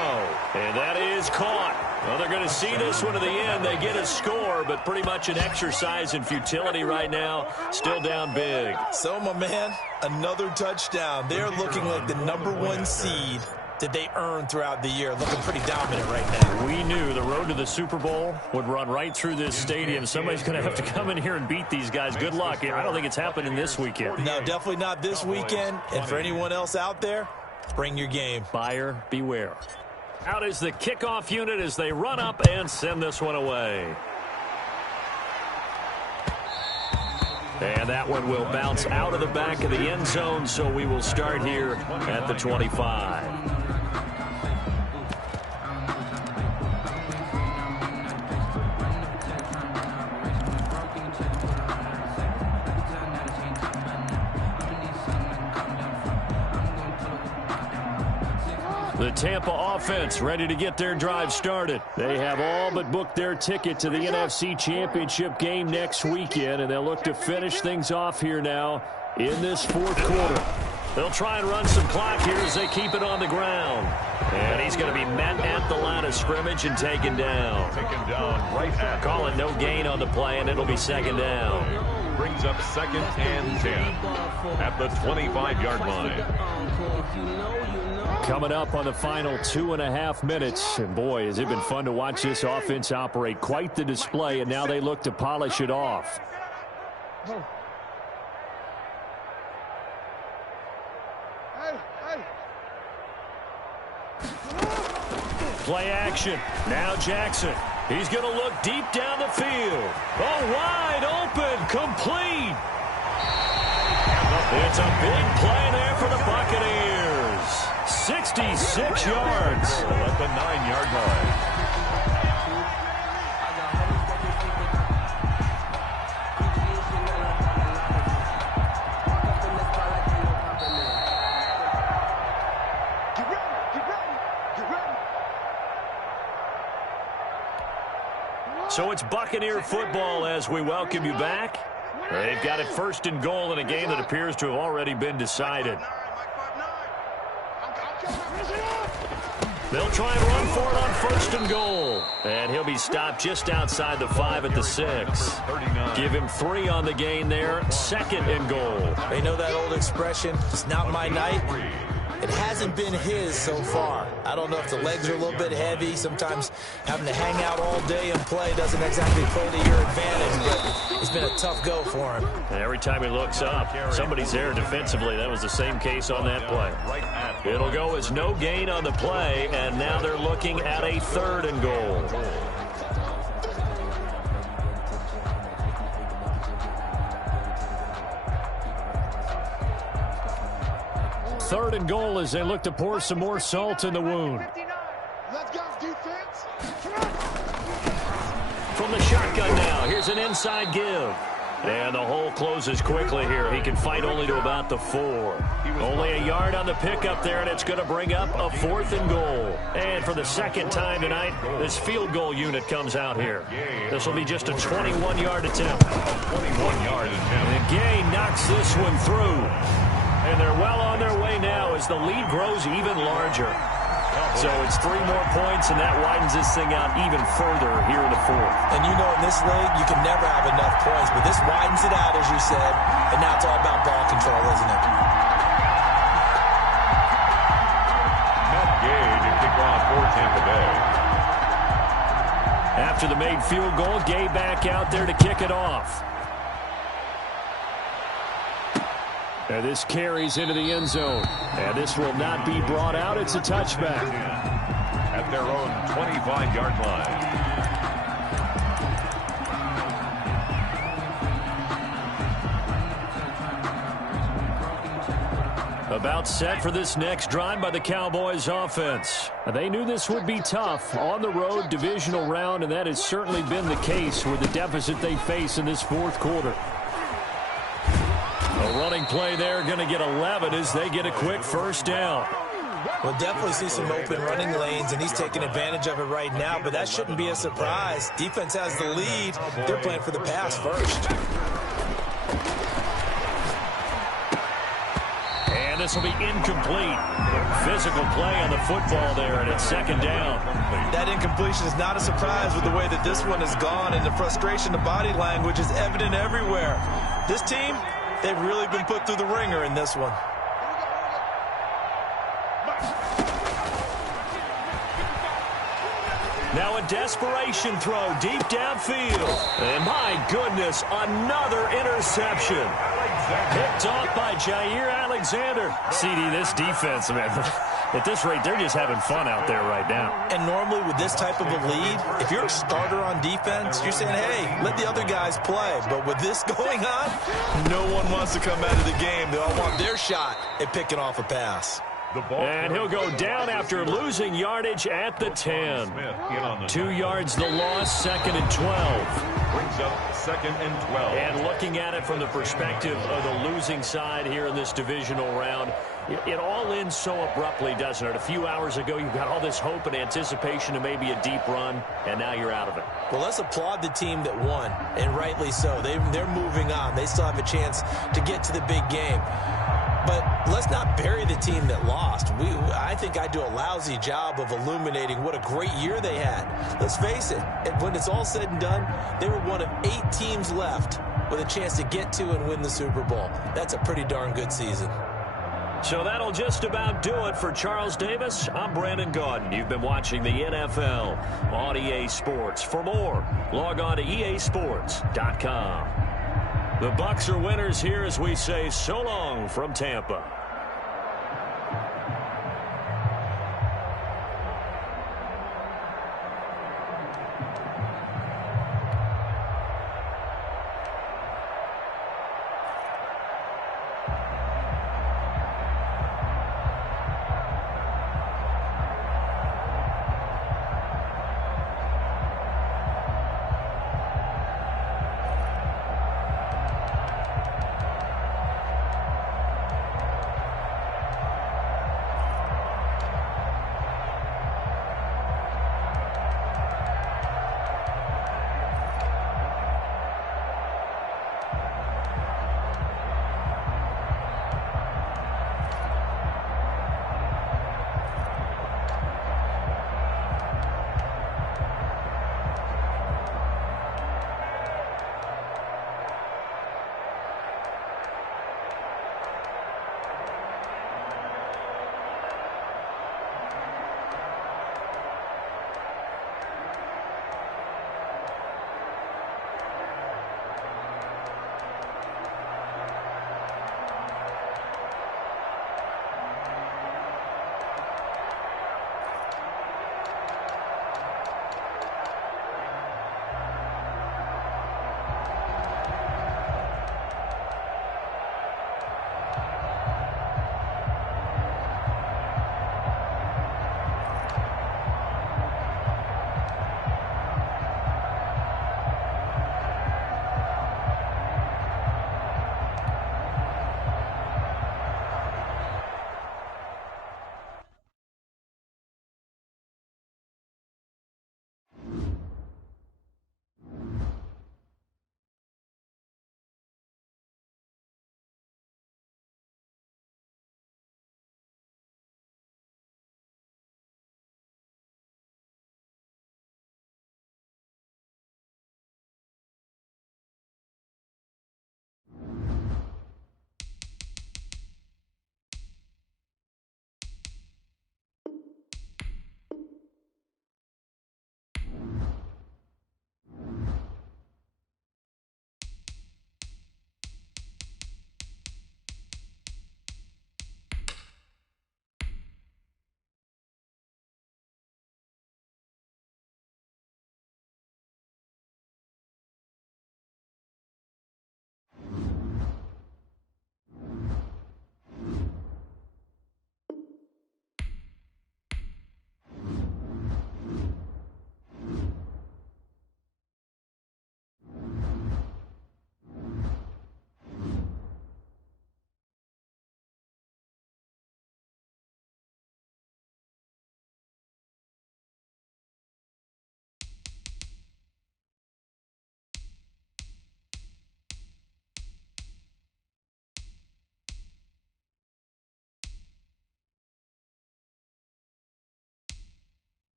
And that is caught. Well, they're going to see this one to the end. They get a score, but pretty much an exercise in futility right now. Still down big. So, my man, another touchdown. They're looking like the #1 seed that they earned throughout the year. Looking pretty dominant right now. We knew the road to the Super Bowl would run right through this stadium. Somebody's going to have to come in here and beat these guys. Good luck. I don't think it's happening this weekend. No, definitely not this weekend. And for anyone else out there, bring your game. Buyer beware. Out is the kickoff unit as they run up and send this one away. And that one will bounce out of the back of the end zone, so we will start here at the 25. The Tampa offense ready to get their drive started. They have all but booked their ticket to the NFC Championship game next weekend, and they'll look to finish things off here now in this 4th quarter. They'll try and run some clock here as they keep it on the ground. And he's going to be met at the line of scrimmage and taken down. Taken down right at. Call it no gain on the play, and it'll be 2nd down. Brings up 2nd and 10 at the 25-yard line. Coming up on the final 2.5 minutes. And boy, has it been fun to watch this offense operate. Quite the display, and now they look to polish it off. Play action. Now Jackson. He's going to look deep down the field. Oh, wide open. Complete. It's a big play there for the Buccaneers. 66 yards. At the 9-yard line. So it's Buccaneer football as we welcome you back. They've got it 1st and goal in a game that appears to have already been decided. They'll try and run for it on 1st and goal. And he'll be stopped just outside the 5 at the 6. Give him 3 on the gain there. 2nd and goal. They know that old expression, it's not my night. It hasn't been his so far. I don't know if the legs are a little bit heavy. Sometimes having to hang out all day and play doesn't exactly play to your advantage, but it's been a tough go for him. And every time he looks up, somebody's there defensively. That was the same case on that play. It'll go as no gain on the play, and now they're looking at a 3rd and goal. Third and goal as they look to pour some more salt in the wound. Let's go, defense. From the shotgun now, here's an inside give. And the hole closes quickly here. He can fight only to about the 4. Only a yard on the pickup there, and it's going to bring up a 4th and goal. And for the 2nd time tonight, this field goal unit comes out here. This will be just a 21-yard attempt. 21-yard attempt. And Gay knocks this one through. And they're well on their way now as the lead grows even larger. So it's 3 more points, and that widens this thing out even further here in the fourth. And you know in this league, you can never have enough points, but this widens it out, as you said, and now it's all about ball control, isn't it? Gay to kick off for Tampa Bay. After the made field goal, Gay back out there to kick it off. And this carries into the end zone. And this will not be brought out. It's a touchback. At their own 25-yard line. About set for this next drive by the Cowboys offense. They knew this would be tough on the road divisional round, and that has certainly been the case with the deficit they face in this fourth quarter. A running play there, going to get 11 as they get a quick first down. We'll definitely see some open running lanes, and he's taking advantage of it right now, but that shouldn't be a surprise. Defense has the lead. They're playing for the pass first. And this will be incomplete. Physical play on the football there, and it's second down. That incompletion is not a surprise with the way that this one has gone, and the frustration, the body language is evident everywhere. This team, they've really been put through the ringer in this one. Now a desperation throw deep downfield. And my goodness, another interception. Picked off by Jair Alexander. CD, this defense, man, at this rate, they're just having fun out there right now. And normally with this type of a lead, if you're a starter on defense, you're saying, hey, let the other guys play. But with this going on, no one wants to come out of the game. They all want their shot at picking off a pass. And he'll go down after losing yardage at the 10. 2 yards the loss, 2nd and 12. Brings up 2nd and 12. And looking at it from the perspective of the losing side here in this divisional round, it all ends so abruptly, doesn't it? A few hours ago, you got all this hope and anticipation of maybe a deep run, and now you're out of it. Well, let's applaud the team that won, and rightly so. They're moving on. They still have a chance to get to the big game. But let's not bury the team that lost. I think I do a lousy job of illuminating what a great year they had. Let's face it, when it's all said and done, they were one of 8 teams left with a chance to get to and win the Super Bowl. That's a pretty darn good season. So that'll just about do it for Charles Davis. I'm Brandon Gaudin. You've been watching the NFL on EA Sports. For more, log on to easports.com. The Bucs are winners here as we say so long from Tampa.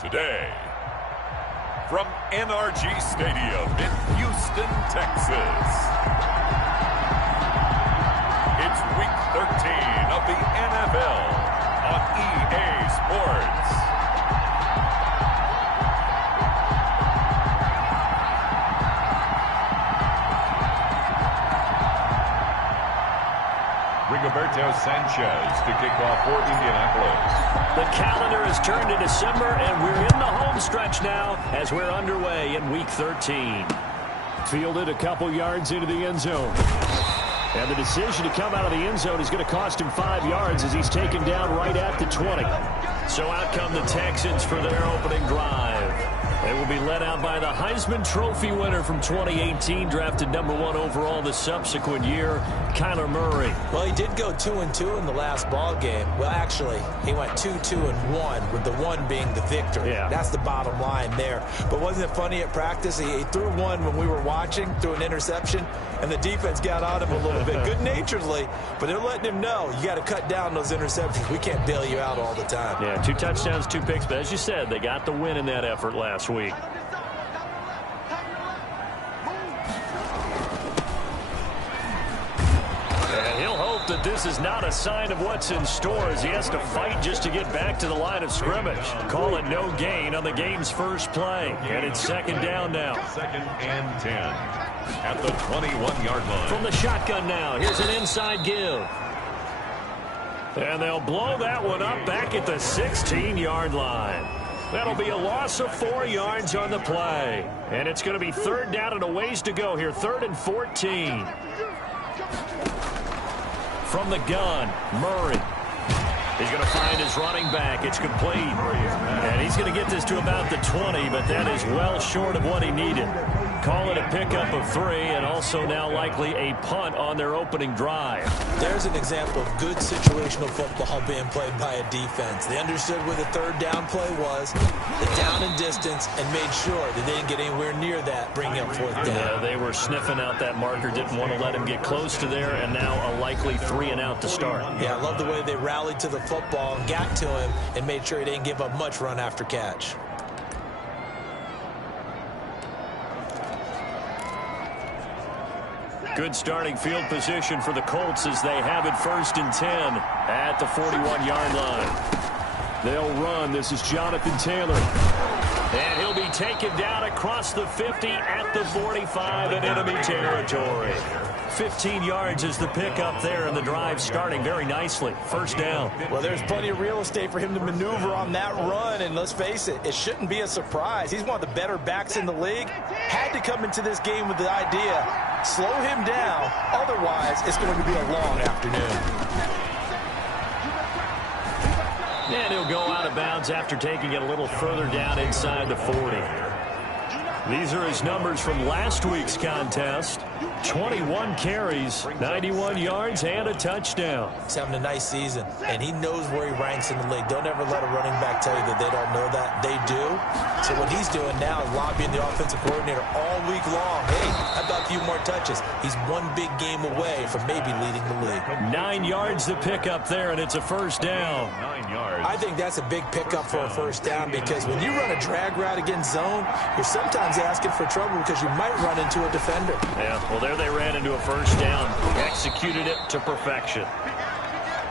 Today, from NRG Stadium in Houston, Texas, it's Week 13 of the NFL on EA Sports. Rigoberto Sanchez to kick off for Indianapolis. The calendar has turned to December, and we're in the home stretch now as we're underway in Week 13. Fielded a couple yards into the end zone. And the decision to come out of the end zone is going to cost him 5 yards as he's taken down right at the 20. So out come the Texans for their opening drive. They will be led out by the Heisman Trophy winner from 2018, drafted #1 overall the subsequent year, Kyler Murray. Well, he did go 2-2 in the last ball game. Well, actually, he went 2-2-1, with the one being the victory. Yeah. That's the bottom line there. But wasn't it funny at practice? He threw one when we were watching, threw an interception, and the defense got on him a little bit, good-naturedly. But they're letting him know, you got to cut down those interceptions. We can't bail you out all the time. Yeah, 2 touchdowns, 2 picks. But as you said, they got the win in that effort last week. And he'll hope that this is not a sign of what's in store as he has to fight just to get back to the line of scrimmage. Call it no gain on the game's first play. And it's second down now. 2nd and 10 at the 21-yard line. From the shotgun now, here's an inside give. And they'll blow that one up back at the 16-yard line. That'll be a loss of 4 yards on the play. And it's going to be 3rd down and a ways to go here, 3rd and 14. From the gun, Murray. He's going to find his running back. It's complete. And he's going to get this to about the 20, but that is well short of what he needed. Call it a pickup of 3, and also now likely a punt on their opening drive. There's an example of good situational football being played by a defense. They understood where the 3rd down play was, the down and distance, and made sure that they didn't get anywhere near that, bringing up 4th down. Yeah, they were sniffing out that marker, didn't want to let him get close to there, and now a likely 3 and out to start. Yeah, I love the way they rallied to the football and got to him and made sure he didn't give up much run after catch. Good starting field position for the Colts as they have it 1st and 10 at the 41-yard line. They'll run. This is Jonathan Taylor. And he'll be taken down across the 50 at the 45 in enemy territory. 15 yards is the pickup there, and the drive starting very nicely. 1st down. Well, there's plenty of real estate for him to maneuver on that run, and let's face it, it shouldn't be a surprise. He's one of the better backs in the league. Had to come into this game with the idea, slow him down, otherwise it's going to be a long afternoon. And he'll go out of bounds after taking it a little further down inside the 40. These are his numbers from last week's contest. 21 carries, 91 yards, and a touchdown. He's having a nice season, and he knows where he ranks in the league. Don't ever let a running back tell you that they don't know that. They do. So what he's doing now is lobbying the offensive coordinator all week long. Hey, how about a few more touches? He's one big game away from maybe leading the league. 9 yards the pickup there, and it's a 1st down. 9 yards. I think that's a big pickup for a 1st down because when you run a drag route against zone, you're sometimes asking for trouble because you might run into a defender. Yeah, well, there they ran into a 1st down. Executed it to perfection.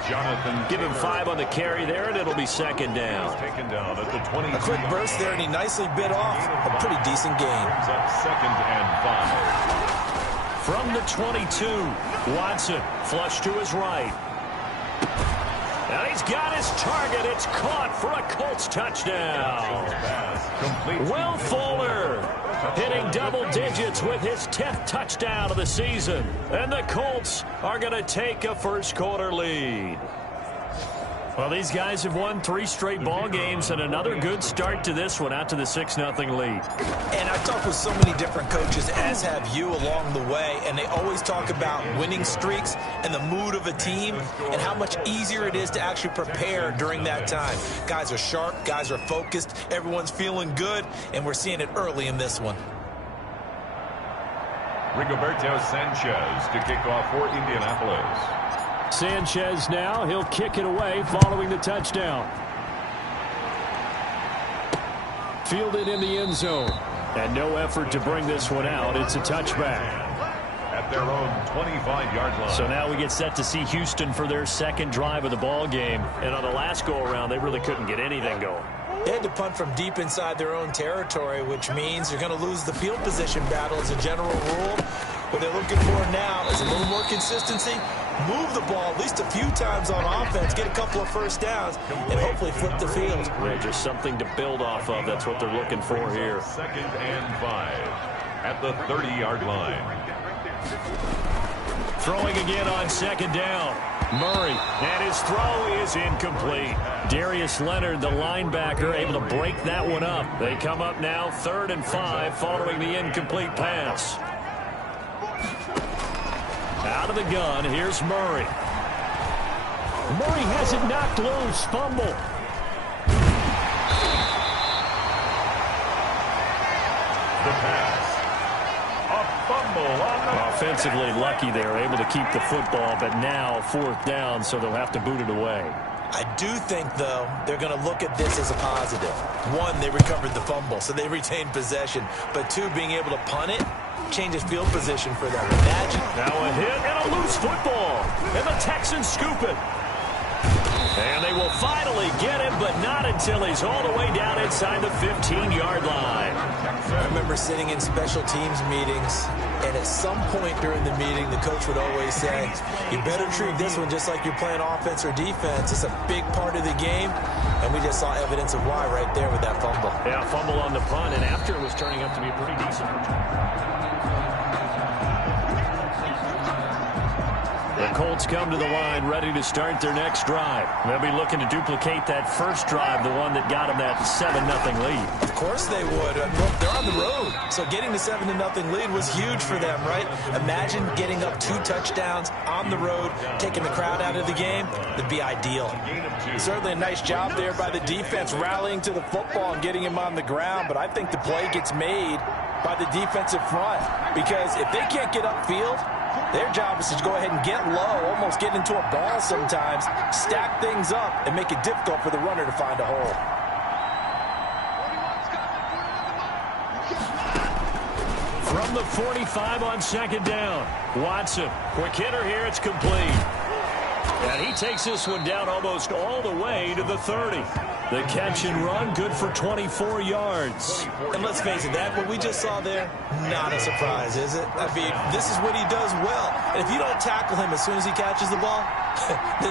Jonathan Give him 5 on the carry there, and it'll be 2nd down. taken down at the 20. A quick burst there, and he nicely bit off a pretty decent gain. Brings up 2nd and 5. From the 22, Watson flush to his right. And he's got his target. It's caught for a Colts touchdown. Will Fuller hitting double digits with his 10th touchdown of the season. And the Colts are going to take a 1st quarter lead. Well, these guys have won 3 straight ball games and another good start to this one out to the 6-0 lead. And I've talked with so many different coaches, as have you along the way, and they always talk about winning streaks and the mood of a team and how much easier it is to actually prepare during that time. Guys are sharp, guys are focused, everyone's feeling good, and we're seeing it early in this one. Rigoberto Sanchez to kick off for Indianapolis. Sanchez now, he'll kick it away following the touchdown. Fielded in the end zone. And no effort to bring this one out. It's a touchback. At their own 25-yard line. So now we get set to see Houston for their second drive of the ball game. And on the last go-around, they really couldn't get anything going. They had to punt from deep inside their own territory, which means you're going to lose the field position battle as a general rule. What they're looking for now is a little more consistency, move the ball at least a few times on offense, get a couple of first downs, and hopefully flip the field. Yeah, just something to build off of. That's what they're looking for here. 2nd and 5 at the 30-yard line. Throwing again on 2nd down. Murray, and his throw is incomplete. Darius Leonard, the linebacker, able to break that one up. They come up now 3rd and 5 following the incomplete pass. Out of the gun, here's Murray. Murray has it knocked loose. Fumble. The pass. A fumble on the Offensively lucky they were able to keep the football, but now 4th down, so they'll have to boot it away. I do think, though, they're going to look at this as a positive. 1, they recovered the fumble, so they retained possession. But 2, being able to punt it changes field position for them. Imagine. Now a hit and a loose football. And the Texans scoop it. And they will finally get him, but not until he's all the way down inside the 15-yard line. I remember sitting in special teams meetings, and at some point during the meeting, the coach would always say, you better treat this one just like you're playing offense or defense. It's a big part of the game, and we just saw evidence of why right there with that fumble. Yeah, fumble on the punt, and after it was turning out to be a pretty decent return. The Colts come to the line ready to start their next drive. They'll be looking to duplicate that first drive, the one that got them that 7-0 lead. Of course they would. Look, they're on the road, so getting the 7-0 lead was huge for them, right? Imagine getting up 2 touchdowns on the road, taking the crowd out of the game. That'd be ideal. Certainly a nice job there by the defense, rallying to the football and getting him on the ground, but I think the play gets made by the defensive front, because if they can't get upfield, their job is to go ahead and get low, almost get into a ball sometimes, stack things up, and make it difficult for the runner to find a hole. From the 45 on 2nd down, Watson, quick hitter here, it's complete. And he takes this one down almost all the way to the 30. The catch and run, good for 24 yards. And let's face it, what we just saw there, not a surprise, is it? I mean, this is what he does well. And if you don't tackle him as soon as he catches the ball,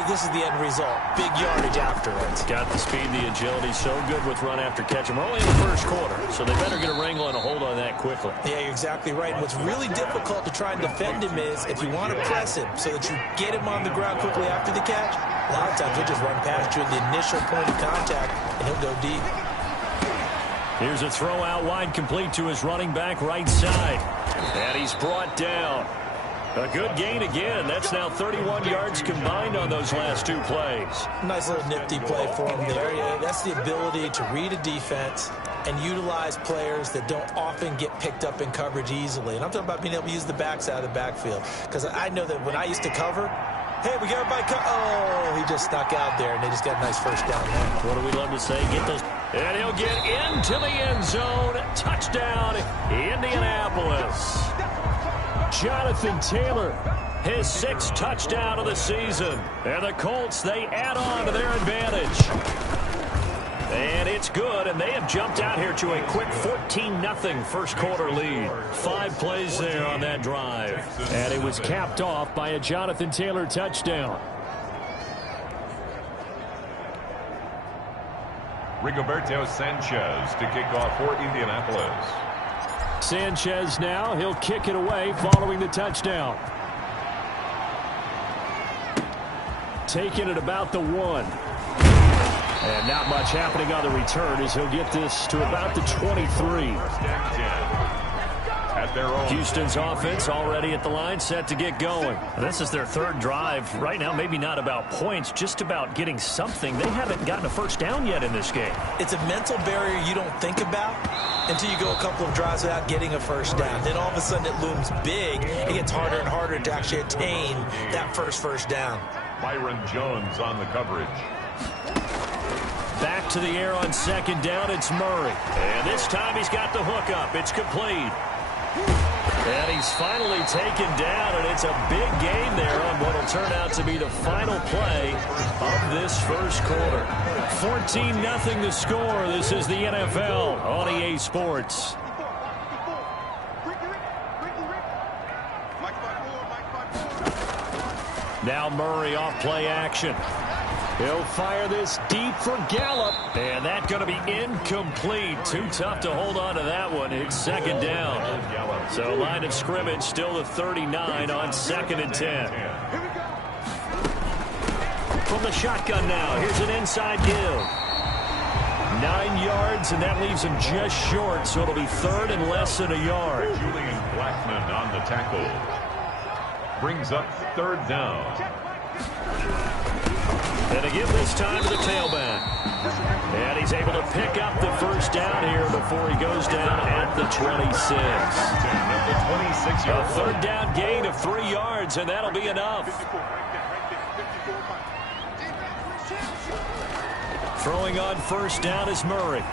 this is the end result. Big yardage afterwards. Got the speed, the agility, so good with run after catch. We're only in the first quarter, so they better get a wrangle and a hold on that quickly. Yeah, you're exactly right. And what's really difficult to try and defend him is if you want to press him so that you get him on the ground quickly after the catch, a lot of times he'll just run past you at the initial point of contact, and he'll go deep. Here's a throw out wide, complete to his running back right side. And he's brought down. A good gain again. That's now 31 yards combined on those last 2 plays. Nice little nifty play for him there. Yeah, that's the ability to read a defense and utilize players that don't often get picked up in coverage easily. And I'm talking about being able to use the backside of the backfield. Because I know that when I used to cover, hey, we got everybody oh, he just snuck out there, and they just got a nice first down there. What do we love to say? Get those. And he'll get into the end zone. Touchdown, Indianapolis. Jonathan Taylor, his 6th touchdown of the season. And the Colts, they add on to their advantage. And it's good, and they have jumped out here to a quick 14-0 first quarter lead. 5 plays there on that drive. And it was capped off by a Jonathan Taylor touchdown. Rigoberto Sanchez to kick off for Indianapolis. Sanchez now, he'll kick it away following the touchdown. Taking it about the 1. And not much happening on the return as he'll get this to about the 23. At their own. Houston's offense already at the line, set to get going. This is their 3rd drive. Right now, maybe not about points, just about getting something. They haven't gotten a first down yet in this game. It's a mental barrier you don't think about until you go a couple of drives without getting a first down. Then all of a sudden it looms big. It gets harder and harder to actually attain that first down. Byron Jones on the coverage. Back to the air on second down, it's Murray. And this time he's got the hook up. It's complete. And he's finally taken down, and it's a big gain there on what will turn out to be the final play of this first quarter. 14-0 the score. This is the NFL on EA Sports. Now Murray off play action. He'll fire this deep for Gallup. And that's going to be incomplete. Too tough to hold on to that one. It's second down. So line of scrimmage still the 39 on 2nd and 10. From the shotgun now. Here's an inside give. 9 yards, and that leaves him just short. So it'll be 3rd and less than a yard. Julian Blackman on the tackle. Brings up 3rd down. And a give this time to the tailback. And he's able to pick up the first down here before he goes down at the 26. A 3rd down gain of 3 yards, and that'll be enough. Throwing on first down is Murray.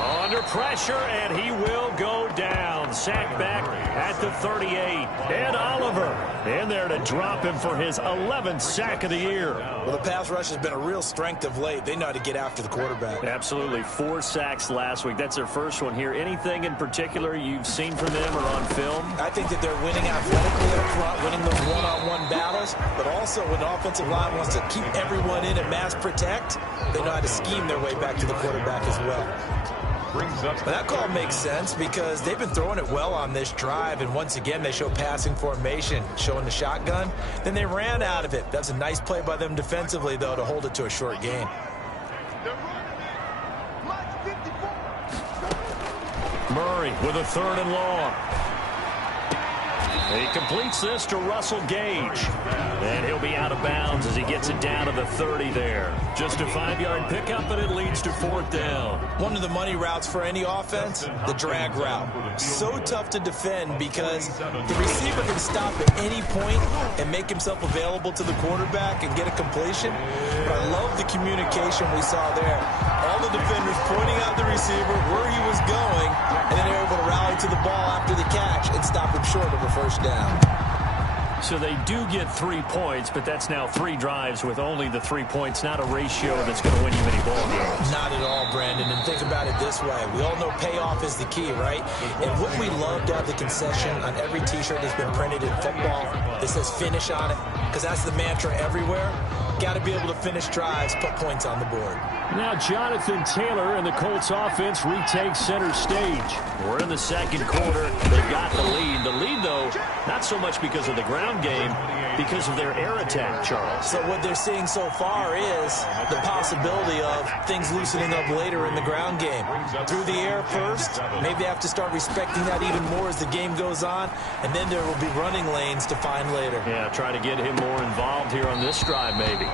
Under pressure, and he will go down. Sacked back at the 38. And Oliver in there to drop him for his 11th sack of the year. Well, the pass rush has been a real strength of late. They know how to get after the quarterback. Absolutely. 4 sacks last week. That's their first one here. Anything in particular you've seen from them or on film? I think that they're winning athletically up front, winning those one-on-one battles, but also when the offensive line wants to keep everyone in and mass protect, they know how to scheme their way back to the quarterback as well. But that call makes sense because they've been throwing it well on this drive, and once again they show passing formation, showing the shotgun. Then they ran out of it. That's a nice play by them defensively, though, to hold it to a short gain. Murray with a 3rd and long. He completes this to Russell Gage. And he'll be out of bounds as he gets it down to the 30 there. Just a 5-yard pickup, and it leads to 4th down. One of the money routes for any offense, the drag route. So tough to defend because the receiver can stop at any point and make himself available to the quarterback and get a completion. But I love the communication we saw there. All the defenders pointing out the receiver, where he was going, and then they're able to rally to the ball after the catch and stop him short of a first down. So they do get 3 points, but that's now 3 drives with only the 3 points, not a ratio that's going to win you many ball games. Not at all, Brandon, and think about it this way. We all know payoff is the key, right? And wouldn't we love to have the concession on every T-shirt that's been printed in football that says finish on it? Because that's the mantra everywhere. Got to be able to finish drives, put points on the board. Now Jonathan Taylor and the Colts offense retakes center stage. We're in the second quarter. They've got the lead. The lead, though, not so much because of the ground game, because of their air attack, Charles. So what they're seeing so far is the possibility of things loosening up later in the ground game. Through the air first, maybe they have to start respecting that even more as the game goes on, and then there will be running lanes to find later. Yeah, try to get him more involved here on this drive, maybe.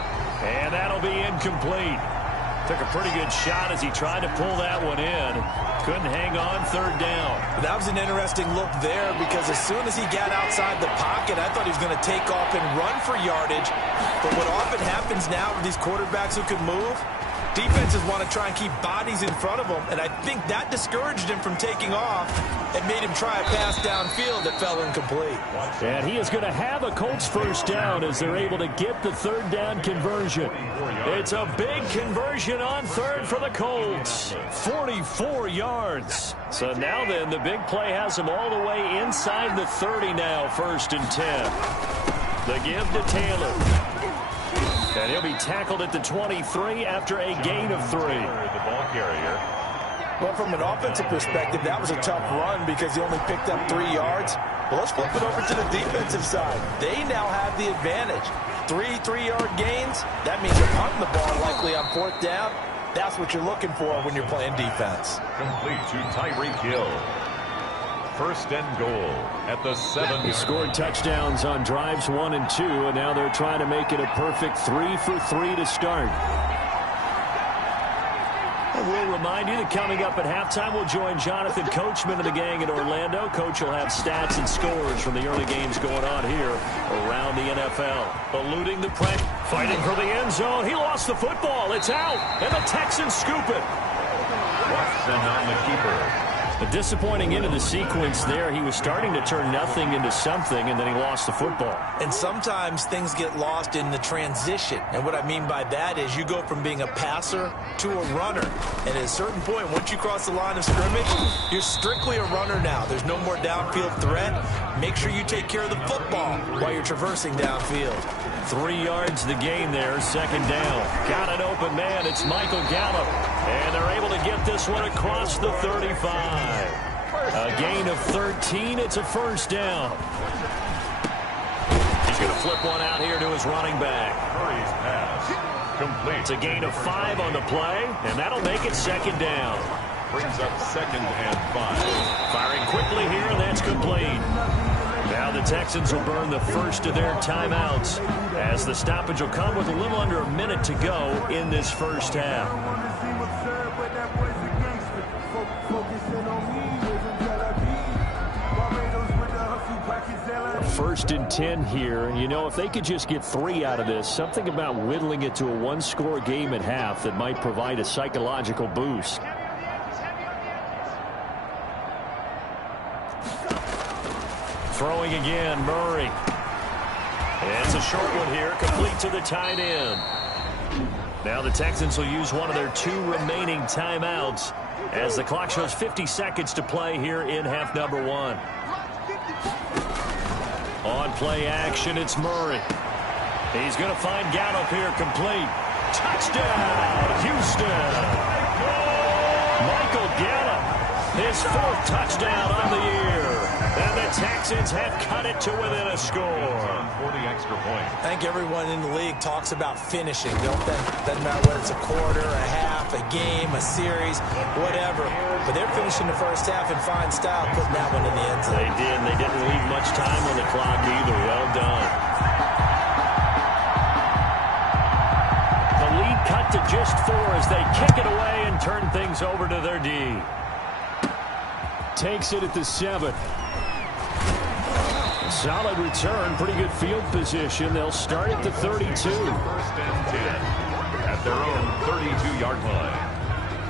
And that'll be incomplete. Took a pretty good shot as he tried to pull that one in. Couldn't hang on 3rd down. That was an interesting look there because as soon as he got outside the pocket, I thought he was going to take off and run for yardage. But what often happens now with these quarterbacks who can move, defenses want to try and keep bodies in front of them, and I think that discouraged him from taking off and made him try a pass downfield that fell incomplete. And he is going to have a Colts first down as they're able to get the 3rd down conversion. It's a big conversion on 3rd for the Colts. 44 yards. So now then, the big play has them all the way inside the 30 now, 1st and 10. The give to Taylor. And he'll be tackled at the 23 after a gain of 3. The ball carrier. Well, from an offensive perspective, that was a tough run because he only picked up 3 yards. Well, let's flip it over to the defensive side. They now have the advantage. 3 3-yard gains. That means you're punting the ball likely on 4th down. That's what you're looking for when you're playing defense. Complete to Tyreek Hill. 1st and goal at the 7. He scored touchdowns on drives 1 and 2, and now they're trying to make it a perfect 3 for 3 to start. And we'll remind you that coming up at halftime, we'll join Jonathan Coachman of the gang in Orlando. Coach will have stats and scores from the early games going on here around the NFL. Eluding the pressure, fighting for the end zone. He lost the football. It's out, and the Texans scoop it. Watson on the keeper. A disappointing end of the sequence there. He was starting to turn nothing into something, and then he lost the football. And sometimes things get lost in the transition. And what I mean by that is you go from being a passer to a runner. And at a certain point, once you cross the line of scrimmage, you're strictly a runner now. There's no more downfield threat. Make sure you take care of the football while you're traversing downfield. 3 yards the gain there, second down. Got an open man. It's Michael Gallup. And they're able to get this one across the 35. A gain of 13. It's a first down. He's going to flip one out here to his running back. Murray's pass. Complete. It's a gain of 5 on the play, and that'll make it second down. Brings up 2nd and 5. Firing quickly here, and that's complete. Now the Texans will burn the first of their timeouts as the stoppage will come with a little under a minute to go in this first half. First and 10 here. You know, if they could just get 3 out of this, something about whittling it to a one-score game at half that might provide a psychological boost. Throwing again, Murray. It's a short one here, complete to the tight end. Now the Texans will use one of their 2 remaining timeouts as the clock shows 50 seconds to play here in half number 1. On play action, it's Murray. He's going to find Gallup here, complete. Touchdown, Houston. Michael Gallup, his 4th touchdown on the year. And the Texans have cut it to within a score. For the extra point. I think everyone in the league talks about finishing. Doesn't matter whether it's a quarter, a half, a game, a series, whatever. But they're finishing the first half in fine style, putting that one in the end zone. They did. They didn't leave much time on the clock either. Well done. The lead cut to just 4 as they kick it away and turn things over to their D. Takes it at the 7. Solid return, pretty good field position. They'll start at the 32. 1st and 10 at their own 32-yard line.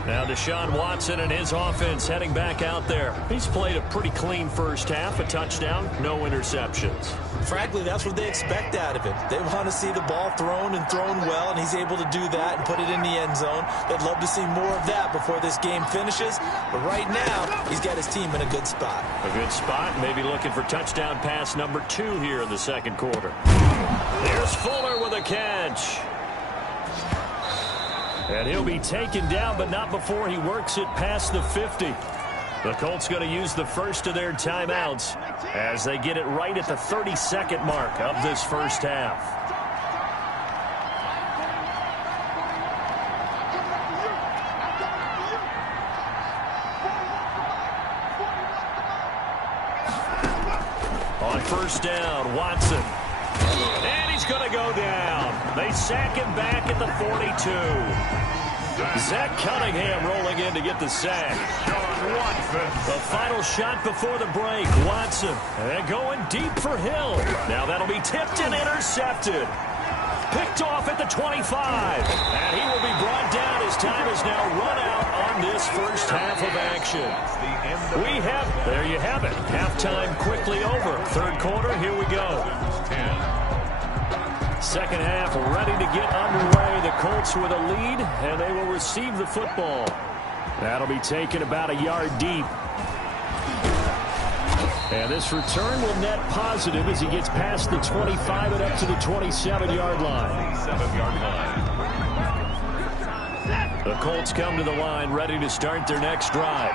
Now Deshaun Watson and his offense heading back out there. He's played a pretty clean first half, a touchdown, no interceptions. Frankly, that's what they expect out of him. They want to see the ball thrown and thrown well, and he's able to do that and put it in the end zone. They'd love to see more of that before this game finishes. But right now, he's got his team in a good spot. A good spot, maybe looking for touchdown pass number 2 here in the second quarter. There's Fuller with a catch. And he'll be taken down, but not before he works it past the 50. The Colts going to use the first of their timeouts as they get it right at the 32nd mark of this first half. On first down, Watson. And he's going to go down. They sack him back at the 42. Zach Cunningham rolling in to get the sack. The final shot before the break. Watson and going deep for Hill. Now that'll be tipped and intercepted. Picked off at the 25. And he will be brought down. His time is now run out on this first half of action. There you have it. Halftime quickly over. Third quarter, here we go. Second half ready to get underway. The Colts with a lead, and they will receive the football. That'll be taken about a yard deep. And this return will net positive as he gets past the 25 and up to the 27-yard line. 27-yard line. The Colts come to the line ready to start their next drive.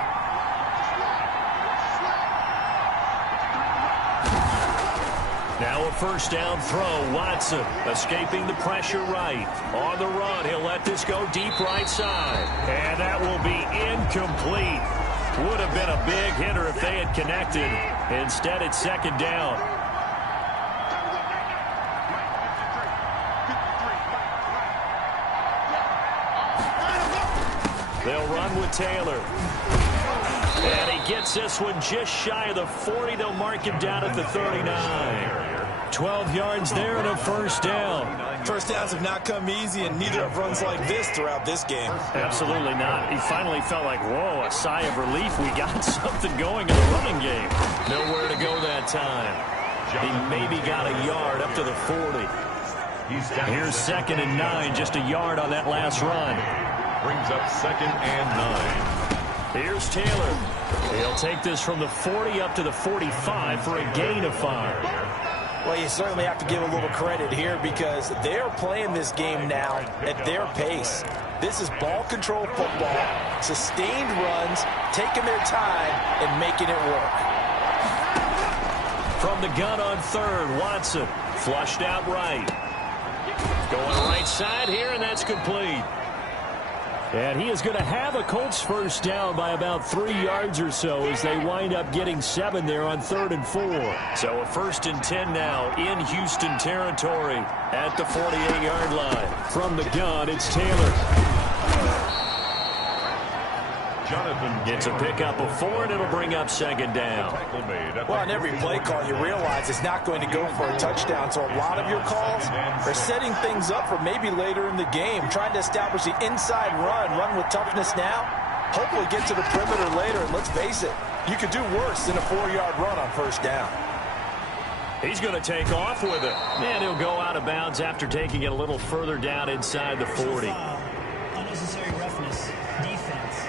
Now a first down throw. Watson escaping the pressure right. On the run, he'll let this go deep right side. And that will be incomplete. Would have been a big hitter if they had connected. Instead, it's second down. They'll run with Taylor. And he gets this one just shy of the 40. They'll mark him down at the 39. 12 yards there and a first down. First downs have not come easy, and neither have runs like this throughout this game. Absolutely not. He finally felt like, whoa, a sigh of relief. We got something going in the running game. Nowhere to go that time. He maybe got a yard up to the 40. Here's 2nd and 9, just a yard on that last run. Brings up 2nd and 9. Here's Taylor. He'll take this from the 40 up to the 45 for a gain of 5. Well, you certainly have to give a little credit here because they're playing this game now at their pace. This is ball control football, sustained runs, taking their time and making it work. From the gun on 3rd, Watson flushed out right. Going right side here, and that's complete. And he is going to have a Colts first down by about 3 yards or so as they wind up getting 7 there on 3rd and 4. So a 1st and 10 now in Houston territory at the 48-yard line. From the gun, it's Taylor. Jonathan gets a pickup of 4, and it'll bring up 2nd down. Well, on every play call, you realize it's not going to go for a touchdown, so a lot of your calls are setting things up for maybe later in the game, trying to establish the inside run with toughness now, hopefully get to the perimeter later, and let's face it, you could do worse than a 4-yard run on 1st down. He's going to take off with it, and he'll go out of bounds after taking it a little further down inside the 40. Unnecessary roughness, defense.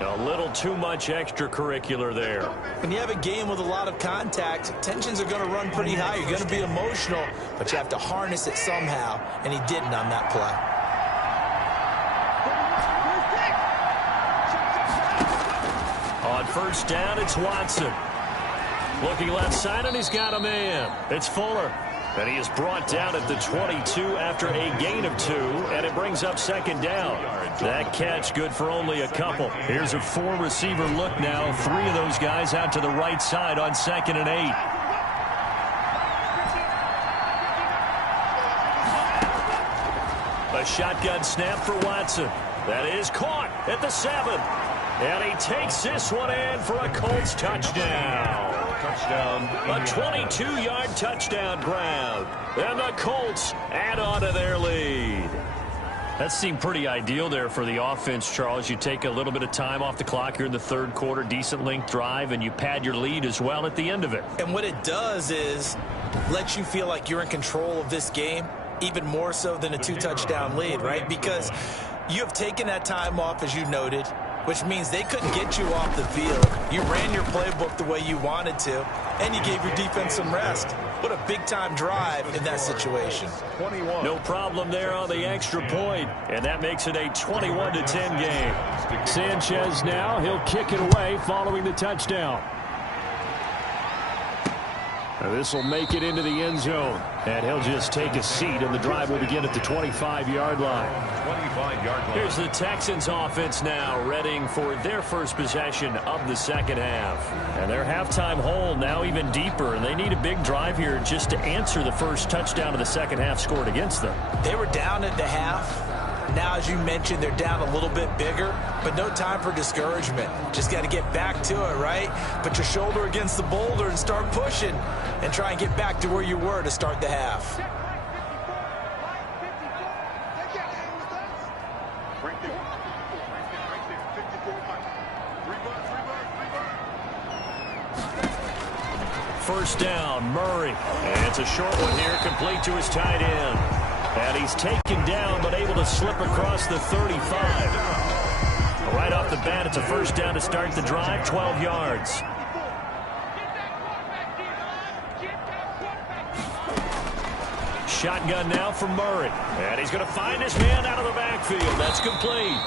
A little too much extracurricular there. When you have a game with a lot of contact, tensions are going to run pretty high. You're going to be emotional, but you have to harness it somehow, and he didn't on that play. On 1st down, it's Watson. Looking left side, and he's got a man. It's Fuller. And he is brought down at the 22 after a gain of 2, and it brings up 2nd down. That catch good for only a couple. Here's a 4-receiver look now. 3 of those guys out to the right side on 2nd and 8. A shotgun snap for Watson. That is caught at the 7. And he takes this one in for a Colts touchdown. A 22-yard touchdown grab. And the Colts add on to their lead. That seemed pretty ideal there for the offense, Charles. You take a little bit of time off the clock here in the 3rd quarter, decent length drive, and you pad your lead as well at the end of it. And what it does is let you feel like you're in control of this game, even more so than a 2-touchdown lead, right? Because you have taken that time off, as you noted, which means they couldn't get you off the field. You ran your playbook the way you wanted to, and you gave your defense some rest. What a big-time drive in that situation. No problem there on the extra point, and that makes it a 21-10 game. Sanchez now, he'll kick it away following the touchdown. This will make it into the end zone, and he'll just take a seat, and the drive will begin at the 25-yard line. 25-yard line. Here's the Texans offense now, readying for their first possession of the 2nd half. And their halftime hole now even deeper, and they need a big drive here just to answer the first touchdown of the 2nd half scored against them. They were down at the half. Now, as you mentioned, they're down a little bit bigger, but no time for discouragement. Just got to get back to it, right? Put your shoulder against the boulder and start pushing and try and get back to where you were to start the half. First down, Murray. And it's a short one here, complete to his tight end. And he's taken down, but able to slip across the 35. Right off the bat, it's a first down to start the drive, 12 yards. Shotgun now for Murray. And he's going to find his man out of the backfield. That's complete.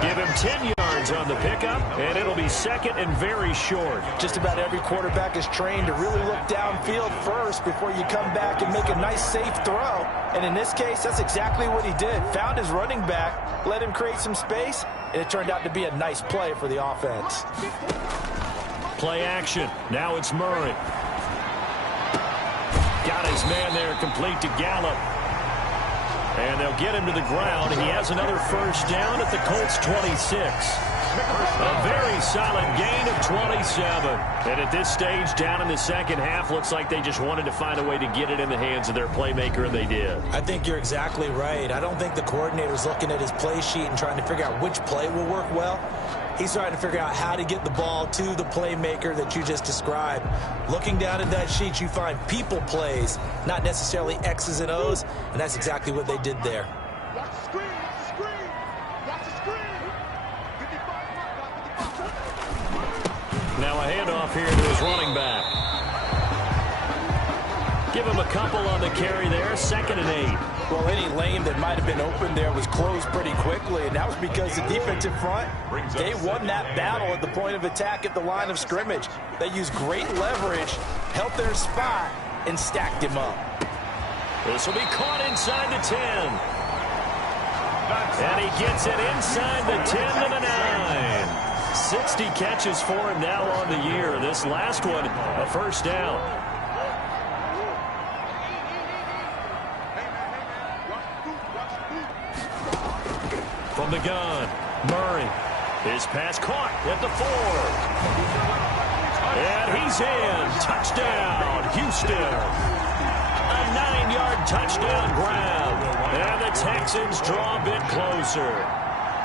Give him 10 yards on the pickup, and it'll be 2nd and very short. Just about every quarterback is trained to really look downfield first before you come back and make a nice, safe throw. And in this case, that's exactly what he did. Found his running back, let him create some space, and it turned out to be a nice play for the offense. Play action. Now it's Murray. Got his man there, complete to Gallup. And they'll get him to the ground. He has another first down at the Colts 26. A very solid gain of 27. And at this stage, down in the second half, looks like they just wanted to find a way to get it in the hands of their playmaker, and they did. I think you're exactly right. I don't think the coordinator's looking at his play sheet and trying to figure out which play will work well. He's trying to figure out how to get the ball to the playmaker that you just described. Looking down at that sheet, you find people plays, not necessarily X's and O's, and that's exactly what they did there. Watch the screen, watch the screen, watch the screen. 55. Now a handoff here to his running back. Give him a couple on the carry there, 2nd and 8. Well, any lane that might have been open there was closed pretty quickly, and that was because the defensive front, they won that battle at the point of attack at the line of scrimmage. They used great leverage, held their spot, and stacked him up. This will be caught inside the 10. And he gets it inside the 10 to the 9. 60 catches for him now on the year. This last one, a first down. From the gun, Murray. His pass caught at the 4. And he's in. Touchdown, Houston. A 9-yard touchdown grab. And the Texans draw a bit closer.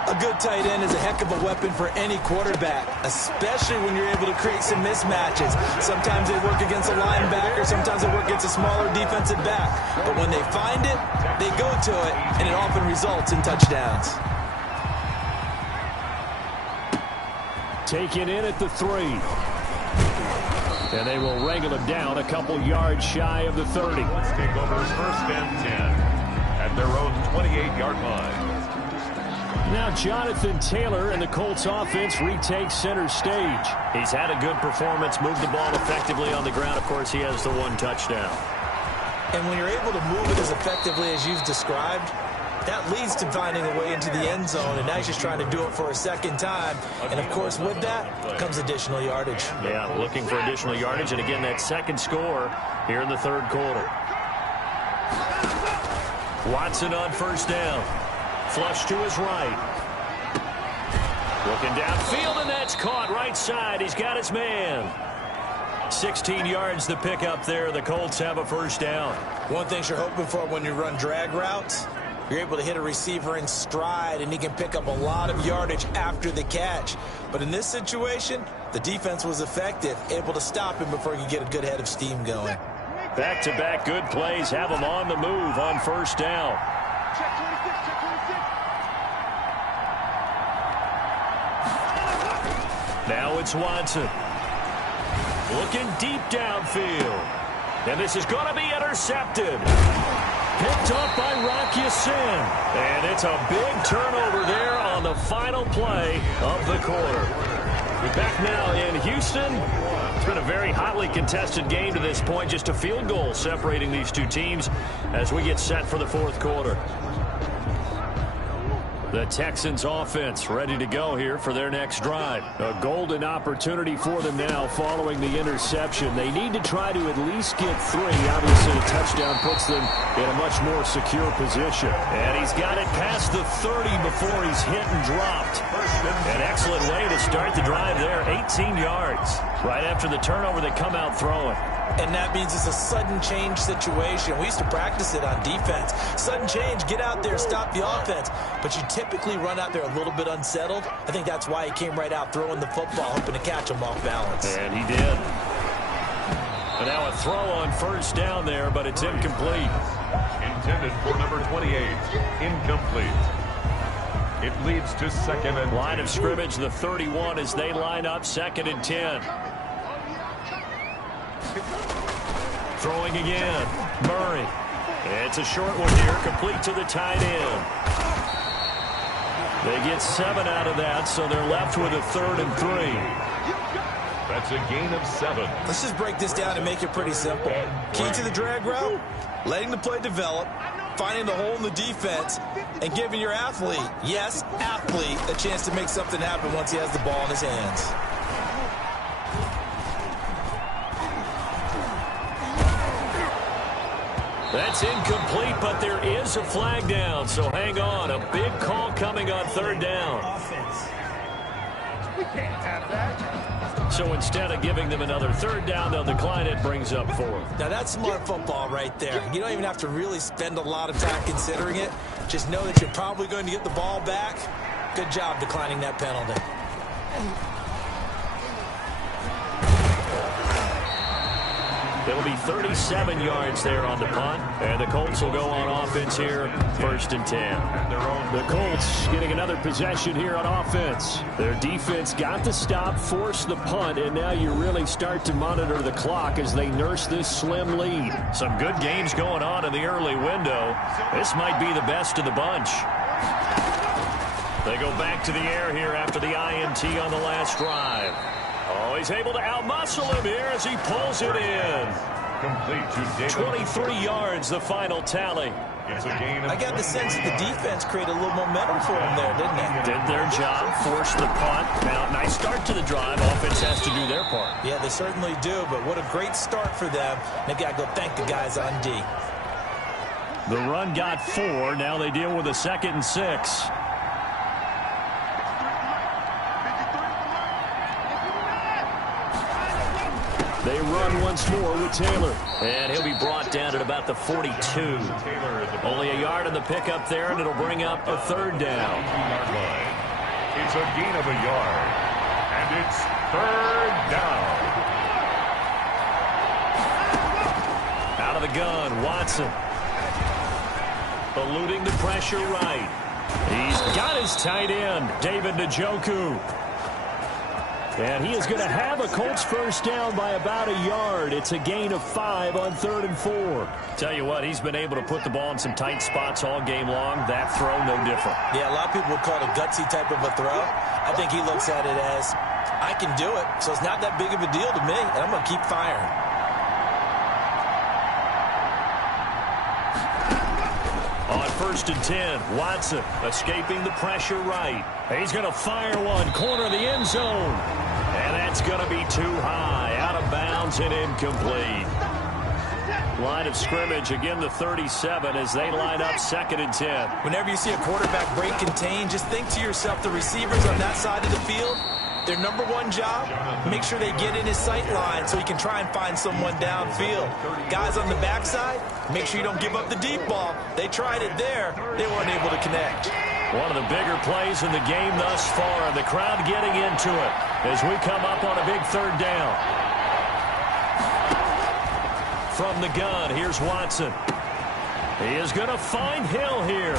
A good tight end is a heck of a weapon for any quarterback, especially when you're able to create some mismatches. Sometimes they work against a linebacker, sometimes they work against a smaller defensive back. But when they find it, they go to it, and it often results in touchdowns. Taken in at the 3. And they will wrangle him down a couple yards shy of the 30. Let's take over 1st and 10 at their own 28-yard line. Now Jonathan Taylor and the Colts offense retakes center stage. He's had a good performance, moved the ball effectively on the ground. Of course, he has the 1 touchdown. And when you're able to move it as effectively as you've described, that leads to finding a way into the end zone, and now he's just trying to do it for a second time. And, of course, with that comes additional yardage. Yeah, looking for additional yardage, and again, that second score here in the 3rd quarter. Watson on first down. Flush to his right. Looking downfield, and that's caught right side. He's got his man. 16 yards to pick up there. The Colts have a first down. One thing you're hoping for when you run drag routes, you're able to hit a receiver in stride, and he can pick up a lot of yardage after the catch. But in this situation, the defense was effective, able to stop him before he could get a good head of steam going. Back-to-back good plays have him on the move on first down. Check 26, check 26. Now it's Watson. Looking deep downfield. And this is going to be intercepted. Picked up by Rocky Sin. And it's a big turnover there on the final play of the quarter. We're back now in Houston. It's been a very hotly contested game to this point. Just a field goal separating these two teams as we get set for the 4th quarter. The Texans offense ready to go here for their next drive. A golden opportunity for them now following the interception. They need to try to at least get 3. Obviously, a touchdown puts them in a much more secure position. And he's got it past the 30 before he's hit and dropped. An excellent way to start the drive there. 18 yards. Right after the turnover, they come out throwing. And that means it's a sudden change situation. We used to practice it on defense. Sudden change, get out there, stop the offense. But you typically run out there a little bit unsettled. I think that's why he came right out throwing the football, hoping to catch him off balance. And he did. And now a throw on first down there, but it's incomplete. Intended for number 28. Incomplete. It leads to 2nd and 10. Line of scrimmage, the 31 as they line up 2nd and 10. Throwing again. Murray. It's a short one here, complete to the tight end. They get 7 out of that, so they're left with a 3rd and 3. That's a gain of 7. Let's just break this down and make it pretty simple. Key to the drag route, letting the play develop, finding the hole in the defense, and giving your athlete, yes, athlete, a chance to make something happen once he has the ball in his hands. That's incomplete, but there is a flag down, so hang on. A big call coming on third down. Offense. We can't have that. So instead of giving them another third down, they'll decline it, brings up 4. Now, that's smart football right there. You don't even have to really spend a lot of time considering it. Just know that you're probably going to get the ball back. Good job declining that penalty. It'll be 37 yards there on the punt, and the Colts will go on offense here, 1st and 10. The Colts getting another possession here on offense. Their defense got the stop, forced the punt, and now you really start to monitor the clock as they nurse this slim lead. Some good games going on in the early window. This might be the best of the bunch. They go back to the air here after the INT on the last drive. Oh, he's able to outmuscle him here as he pulls it in. Complete to David. 23 yards, the final tally. It's a gain of I got the sense that the defense created a little momentum for them there, didn't they? Did their job, forced the punt. Now, nice start to the drive. Offense has to do their part. Yeah, they certainly do, but what a great start for them. They've got to go thank the guys on D. The run got 4. Now they deal with a 2nd and 6. They run once more with Taylor. And he'll be brought down at about the 42. Only a yard on the pickup there, and it'll bring up a 3rd down. It's a gain of a yard. And it's 3rd down. Out of the gun, Watson. Eluding the pressure right. He's got his tight end, David Njoku. And he is going to have a Colts first down by about a yard. It's a gain of 5 on 3rd and 4. Tell you what, he's been able to put the ball in some tight spots all game long. That throw, no different. Yeah, a lot of people would call it a gutsy type of a throw. I think he looks at it as, I can do it, so it's not that big of a deal to me, and I'm going to keep firing. On 1st and 10, Watson escaping the pressure right. He's going to fire one, corner of the end zone. And that's going to be too high, out of bounds and incomplete. Line of scrimmage, again the 37 as they line up 2nd and 10. Whenever you see a quarterback break contain, just think to yourself, the receivers on that side of the field, their number one job, make sure they get in his sight line so he can try and find someone downfield. Guys on the backside, make sure you don't give up the deep ball. They tried it there. They weren't able to connect. One of the bigger plays in the game thus far, and the crowd getting into it as we come up on a big 3rd down. From the gun, here's Watson. He is going to find Hill here.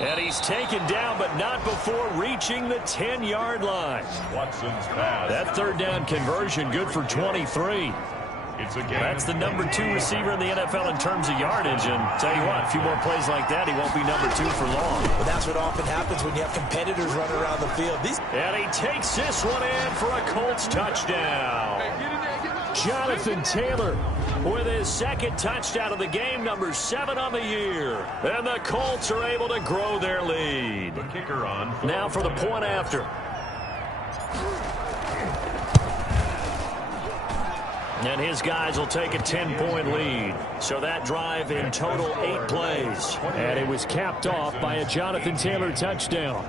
And he's taken down, but not before reaching the 10-yard line. Watson's pass. That 3rd down conversion good for 23. It's a gain. That's the number 2 receiver in the NFL in terms of yardage. And tell you what, a few more plays like that, he won't be number 2 for long. But that's what often happens when you have competitors running around the field. And he takes this one in for a Colts touchdown. Jonathan Taylor with his 2nd touchdown of the game, number 7 on the year. And the Colts are able to grow their lead. The kicker on. Now for the point after. And his guys will take a 10-point lead. So that drive in total 8 plays. And it was capped off by a Jonathan Taylor touchdown.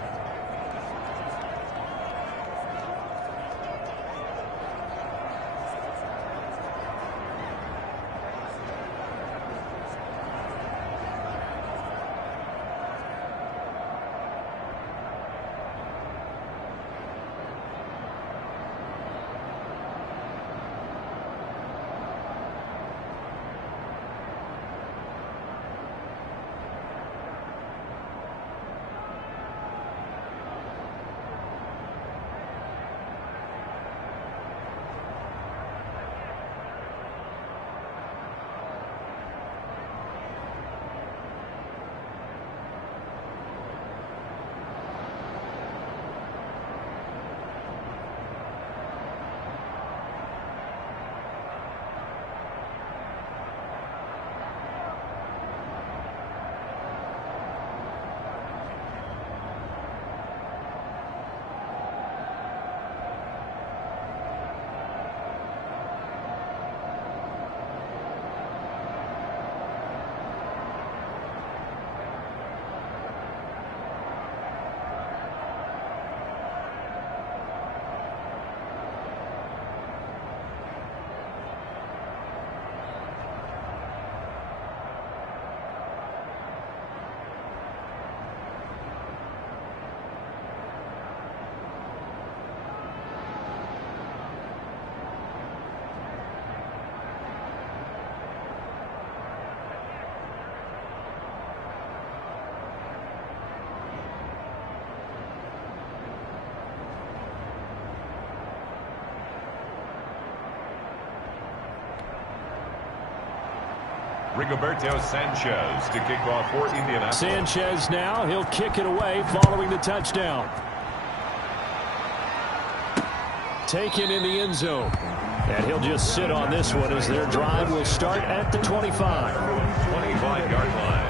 Rigoberto Sanchez to kick off for Indianapolis. Sanchez now, he'll kick it away following the touchdown. Taken in the end zone. And he'll just sit on this one as their drive will start at the 25. 25-yard line.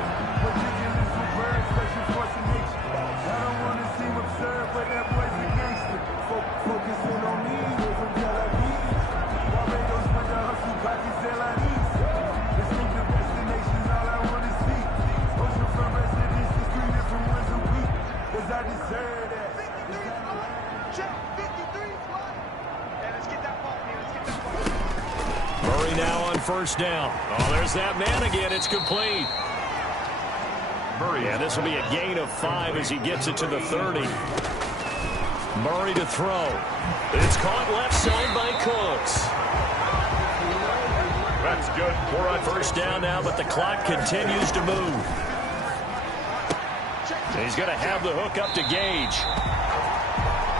Murray now on first down. Oh, there's that man again. It's complete. Murray. Yeah, this will be a gain of 5 as he gets it to the 30. Murray to throw. It's caught left side by Cooks. That's good for a First down now, but the clock continues to move. He's going to have the hook up to Gage.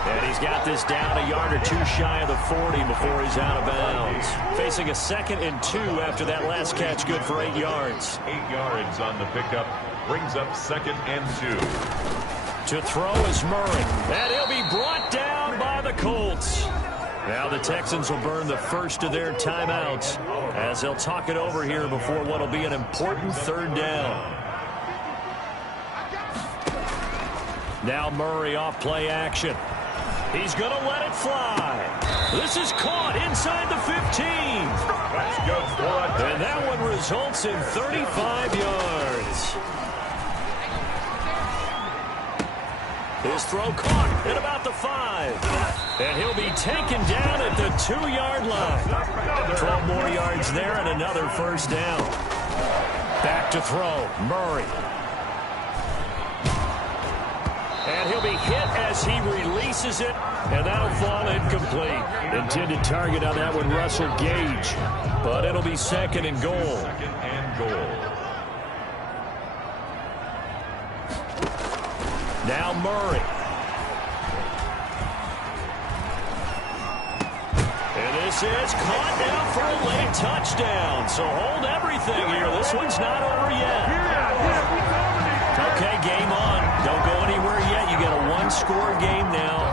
And he's got this down a yard or 2 shy of the 40 before he's out of bounds. Facing a 2nd and 2 after that last catch, good for 8 yards. 8 yards on the pickup. Brings up 2nd and 2. To throw is Murray. And he'll be brought down by the Colts. Now the Texans will burn the first of their timeouts as they'll talk it over here before what will be an important 3rd down. Now Murray off play action. He's going to let it fly. This is caught inside the 15. That's good for a touchdown. And that one results in 35 yards. His throw caught at about the 5. And he'll be taken down at the 2-yard line. 12 more yards there and another first down. Back to throw. Murray. And he'll be hit as he releases it, and that'll fall incomplete. Intended target on that one, Russell Gage. But it'll be 2nd and goal. 2nd and goal. Now Murray. And this is caught now for a late touchdown. So hold everything here. This one's not over yet. Okay, game on. Don't go anywhere yet. You got a 1-score game now.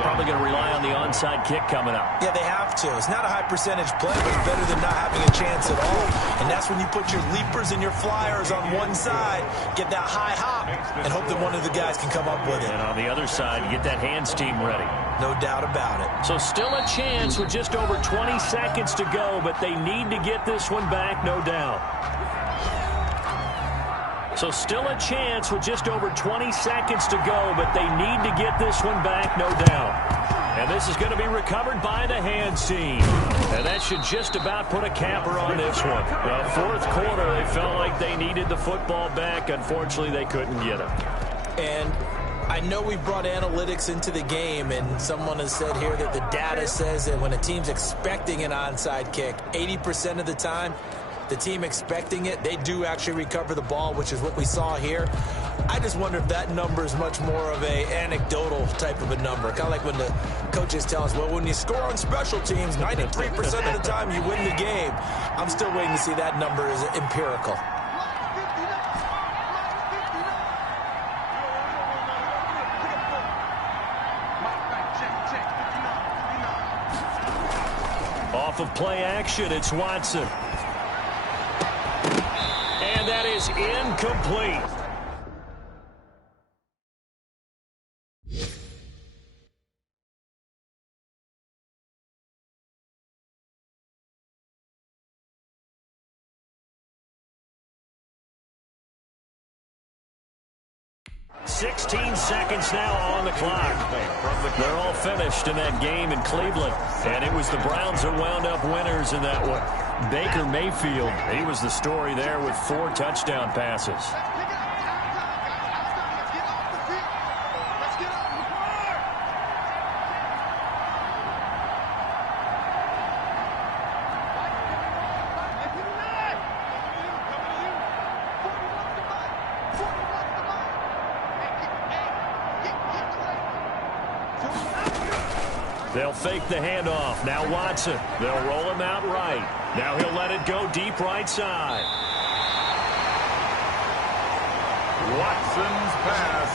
Probably going to rely on the onside kick coming up. Yeah, they have to. It's not a high percentage play, but it's better than not having a chance at all. And that's when you put your leapers and your flyers on one side, get that high hop, and hope that one of the guys can come up with it. And on the other side, you get that hands team ready. No doubt about it. So still a chance with just over 20 seconds to go, but they need to get this one back, no doubt. So still a chance with just over 20 seconds to go, but they need to get this one back, no doubt. And this is going to be recovered by the hands team. And that should just about put a capper on this one. The 4th quarter, they felt like they needed the football back. Unfortunately, they couldn't get it. And I know we brought analytics into the game, and someone has said here that the data says that when a team's expecting an onside kick, 80% of the time, the team expecting it, they do actually recover the ball, which is what we saw here. I just wonder if that number is much more of a anecdotal type of a number. Kind of like when the coaches tell us, well, when you score on special teams, 93% of the time you win the game. I'm still waiting to see that number is empirical. Off of play action, it's Watson. And that is incomplete. .16 seconds now on the clock. They're all finished in that game in Cleveland. And it was the Browns that wound up winners in that one. Baker Mayfield, he was the story there with 4 touchdown passes. They'll fake the handoff. Now Watson. They'll roll him out right. Now he'll let it go deep right side. Watson's pass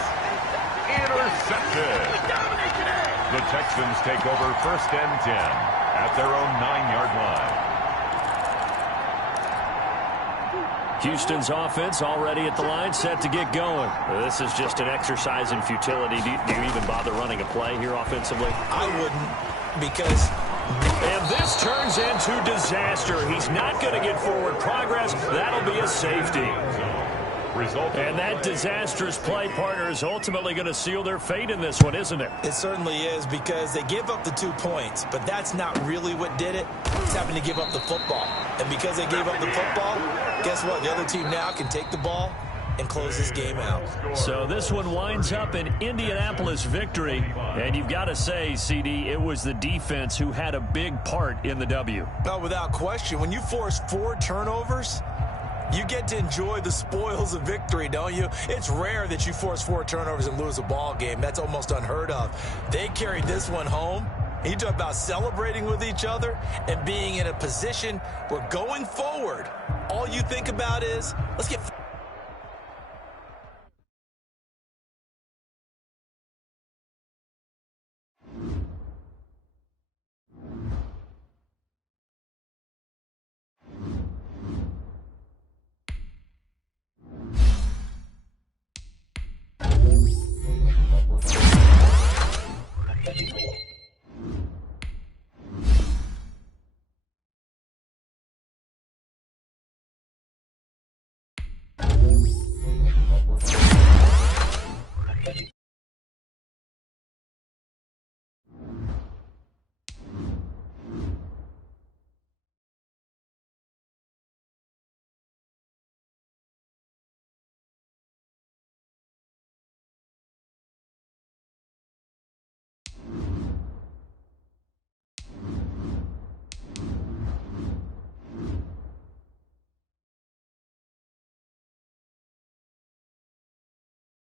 intercepted. The Texans take over 1st and 10 at their own 9-yard line. Houston's offense already at the line, set to get going. This is just an exercise in futility. Do you even bother running a play here offensively? I wouldn't, because... And this turns into disaster. He's not going to get forward progress. That'll be a safety. And that disastrous play, partner, is ultimately going to seal their fate in this one, isn't it? It certainly is, because they give up the 2 points, but that's not really what did it. It's having to give up the football. And because they gave up the football, guess what? The other team now can take the ball and close this game out. So this one winds up an Indianapolis victory. And you've got to say, CD, it was the defense who had a big part in the W. No, without question. When you force 4 turnovers, you get to enjoy the spoils of victory, don't you? It's rare that you force 4 turnovers and lose a ball game. That's almost unheard of. They carried this one home. You talk about celebrating with each other and being in a position where going forward, all you think about is, let's get...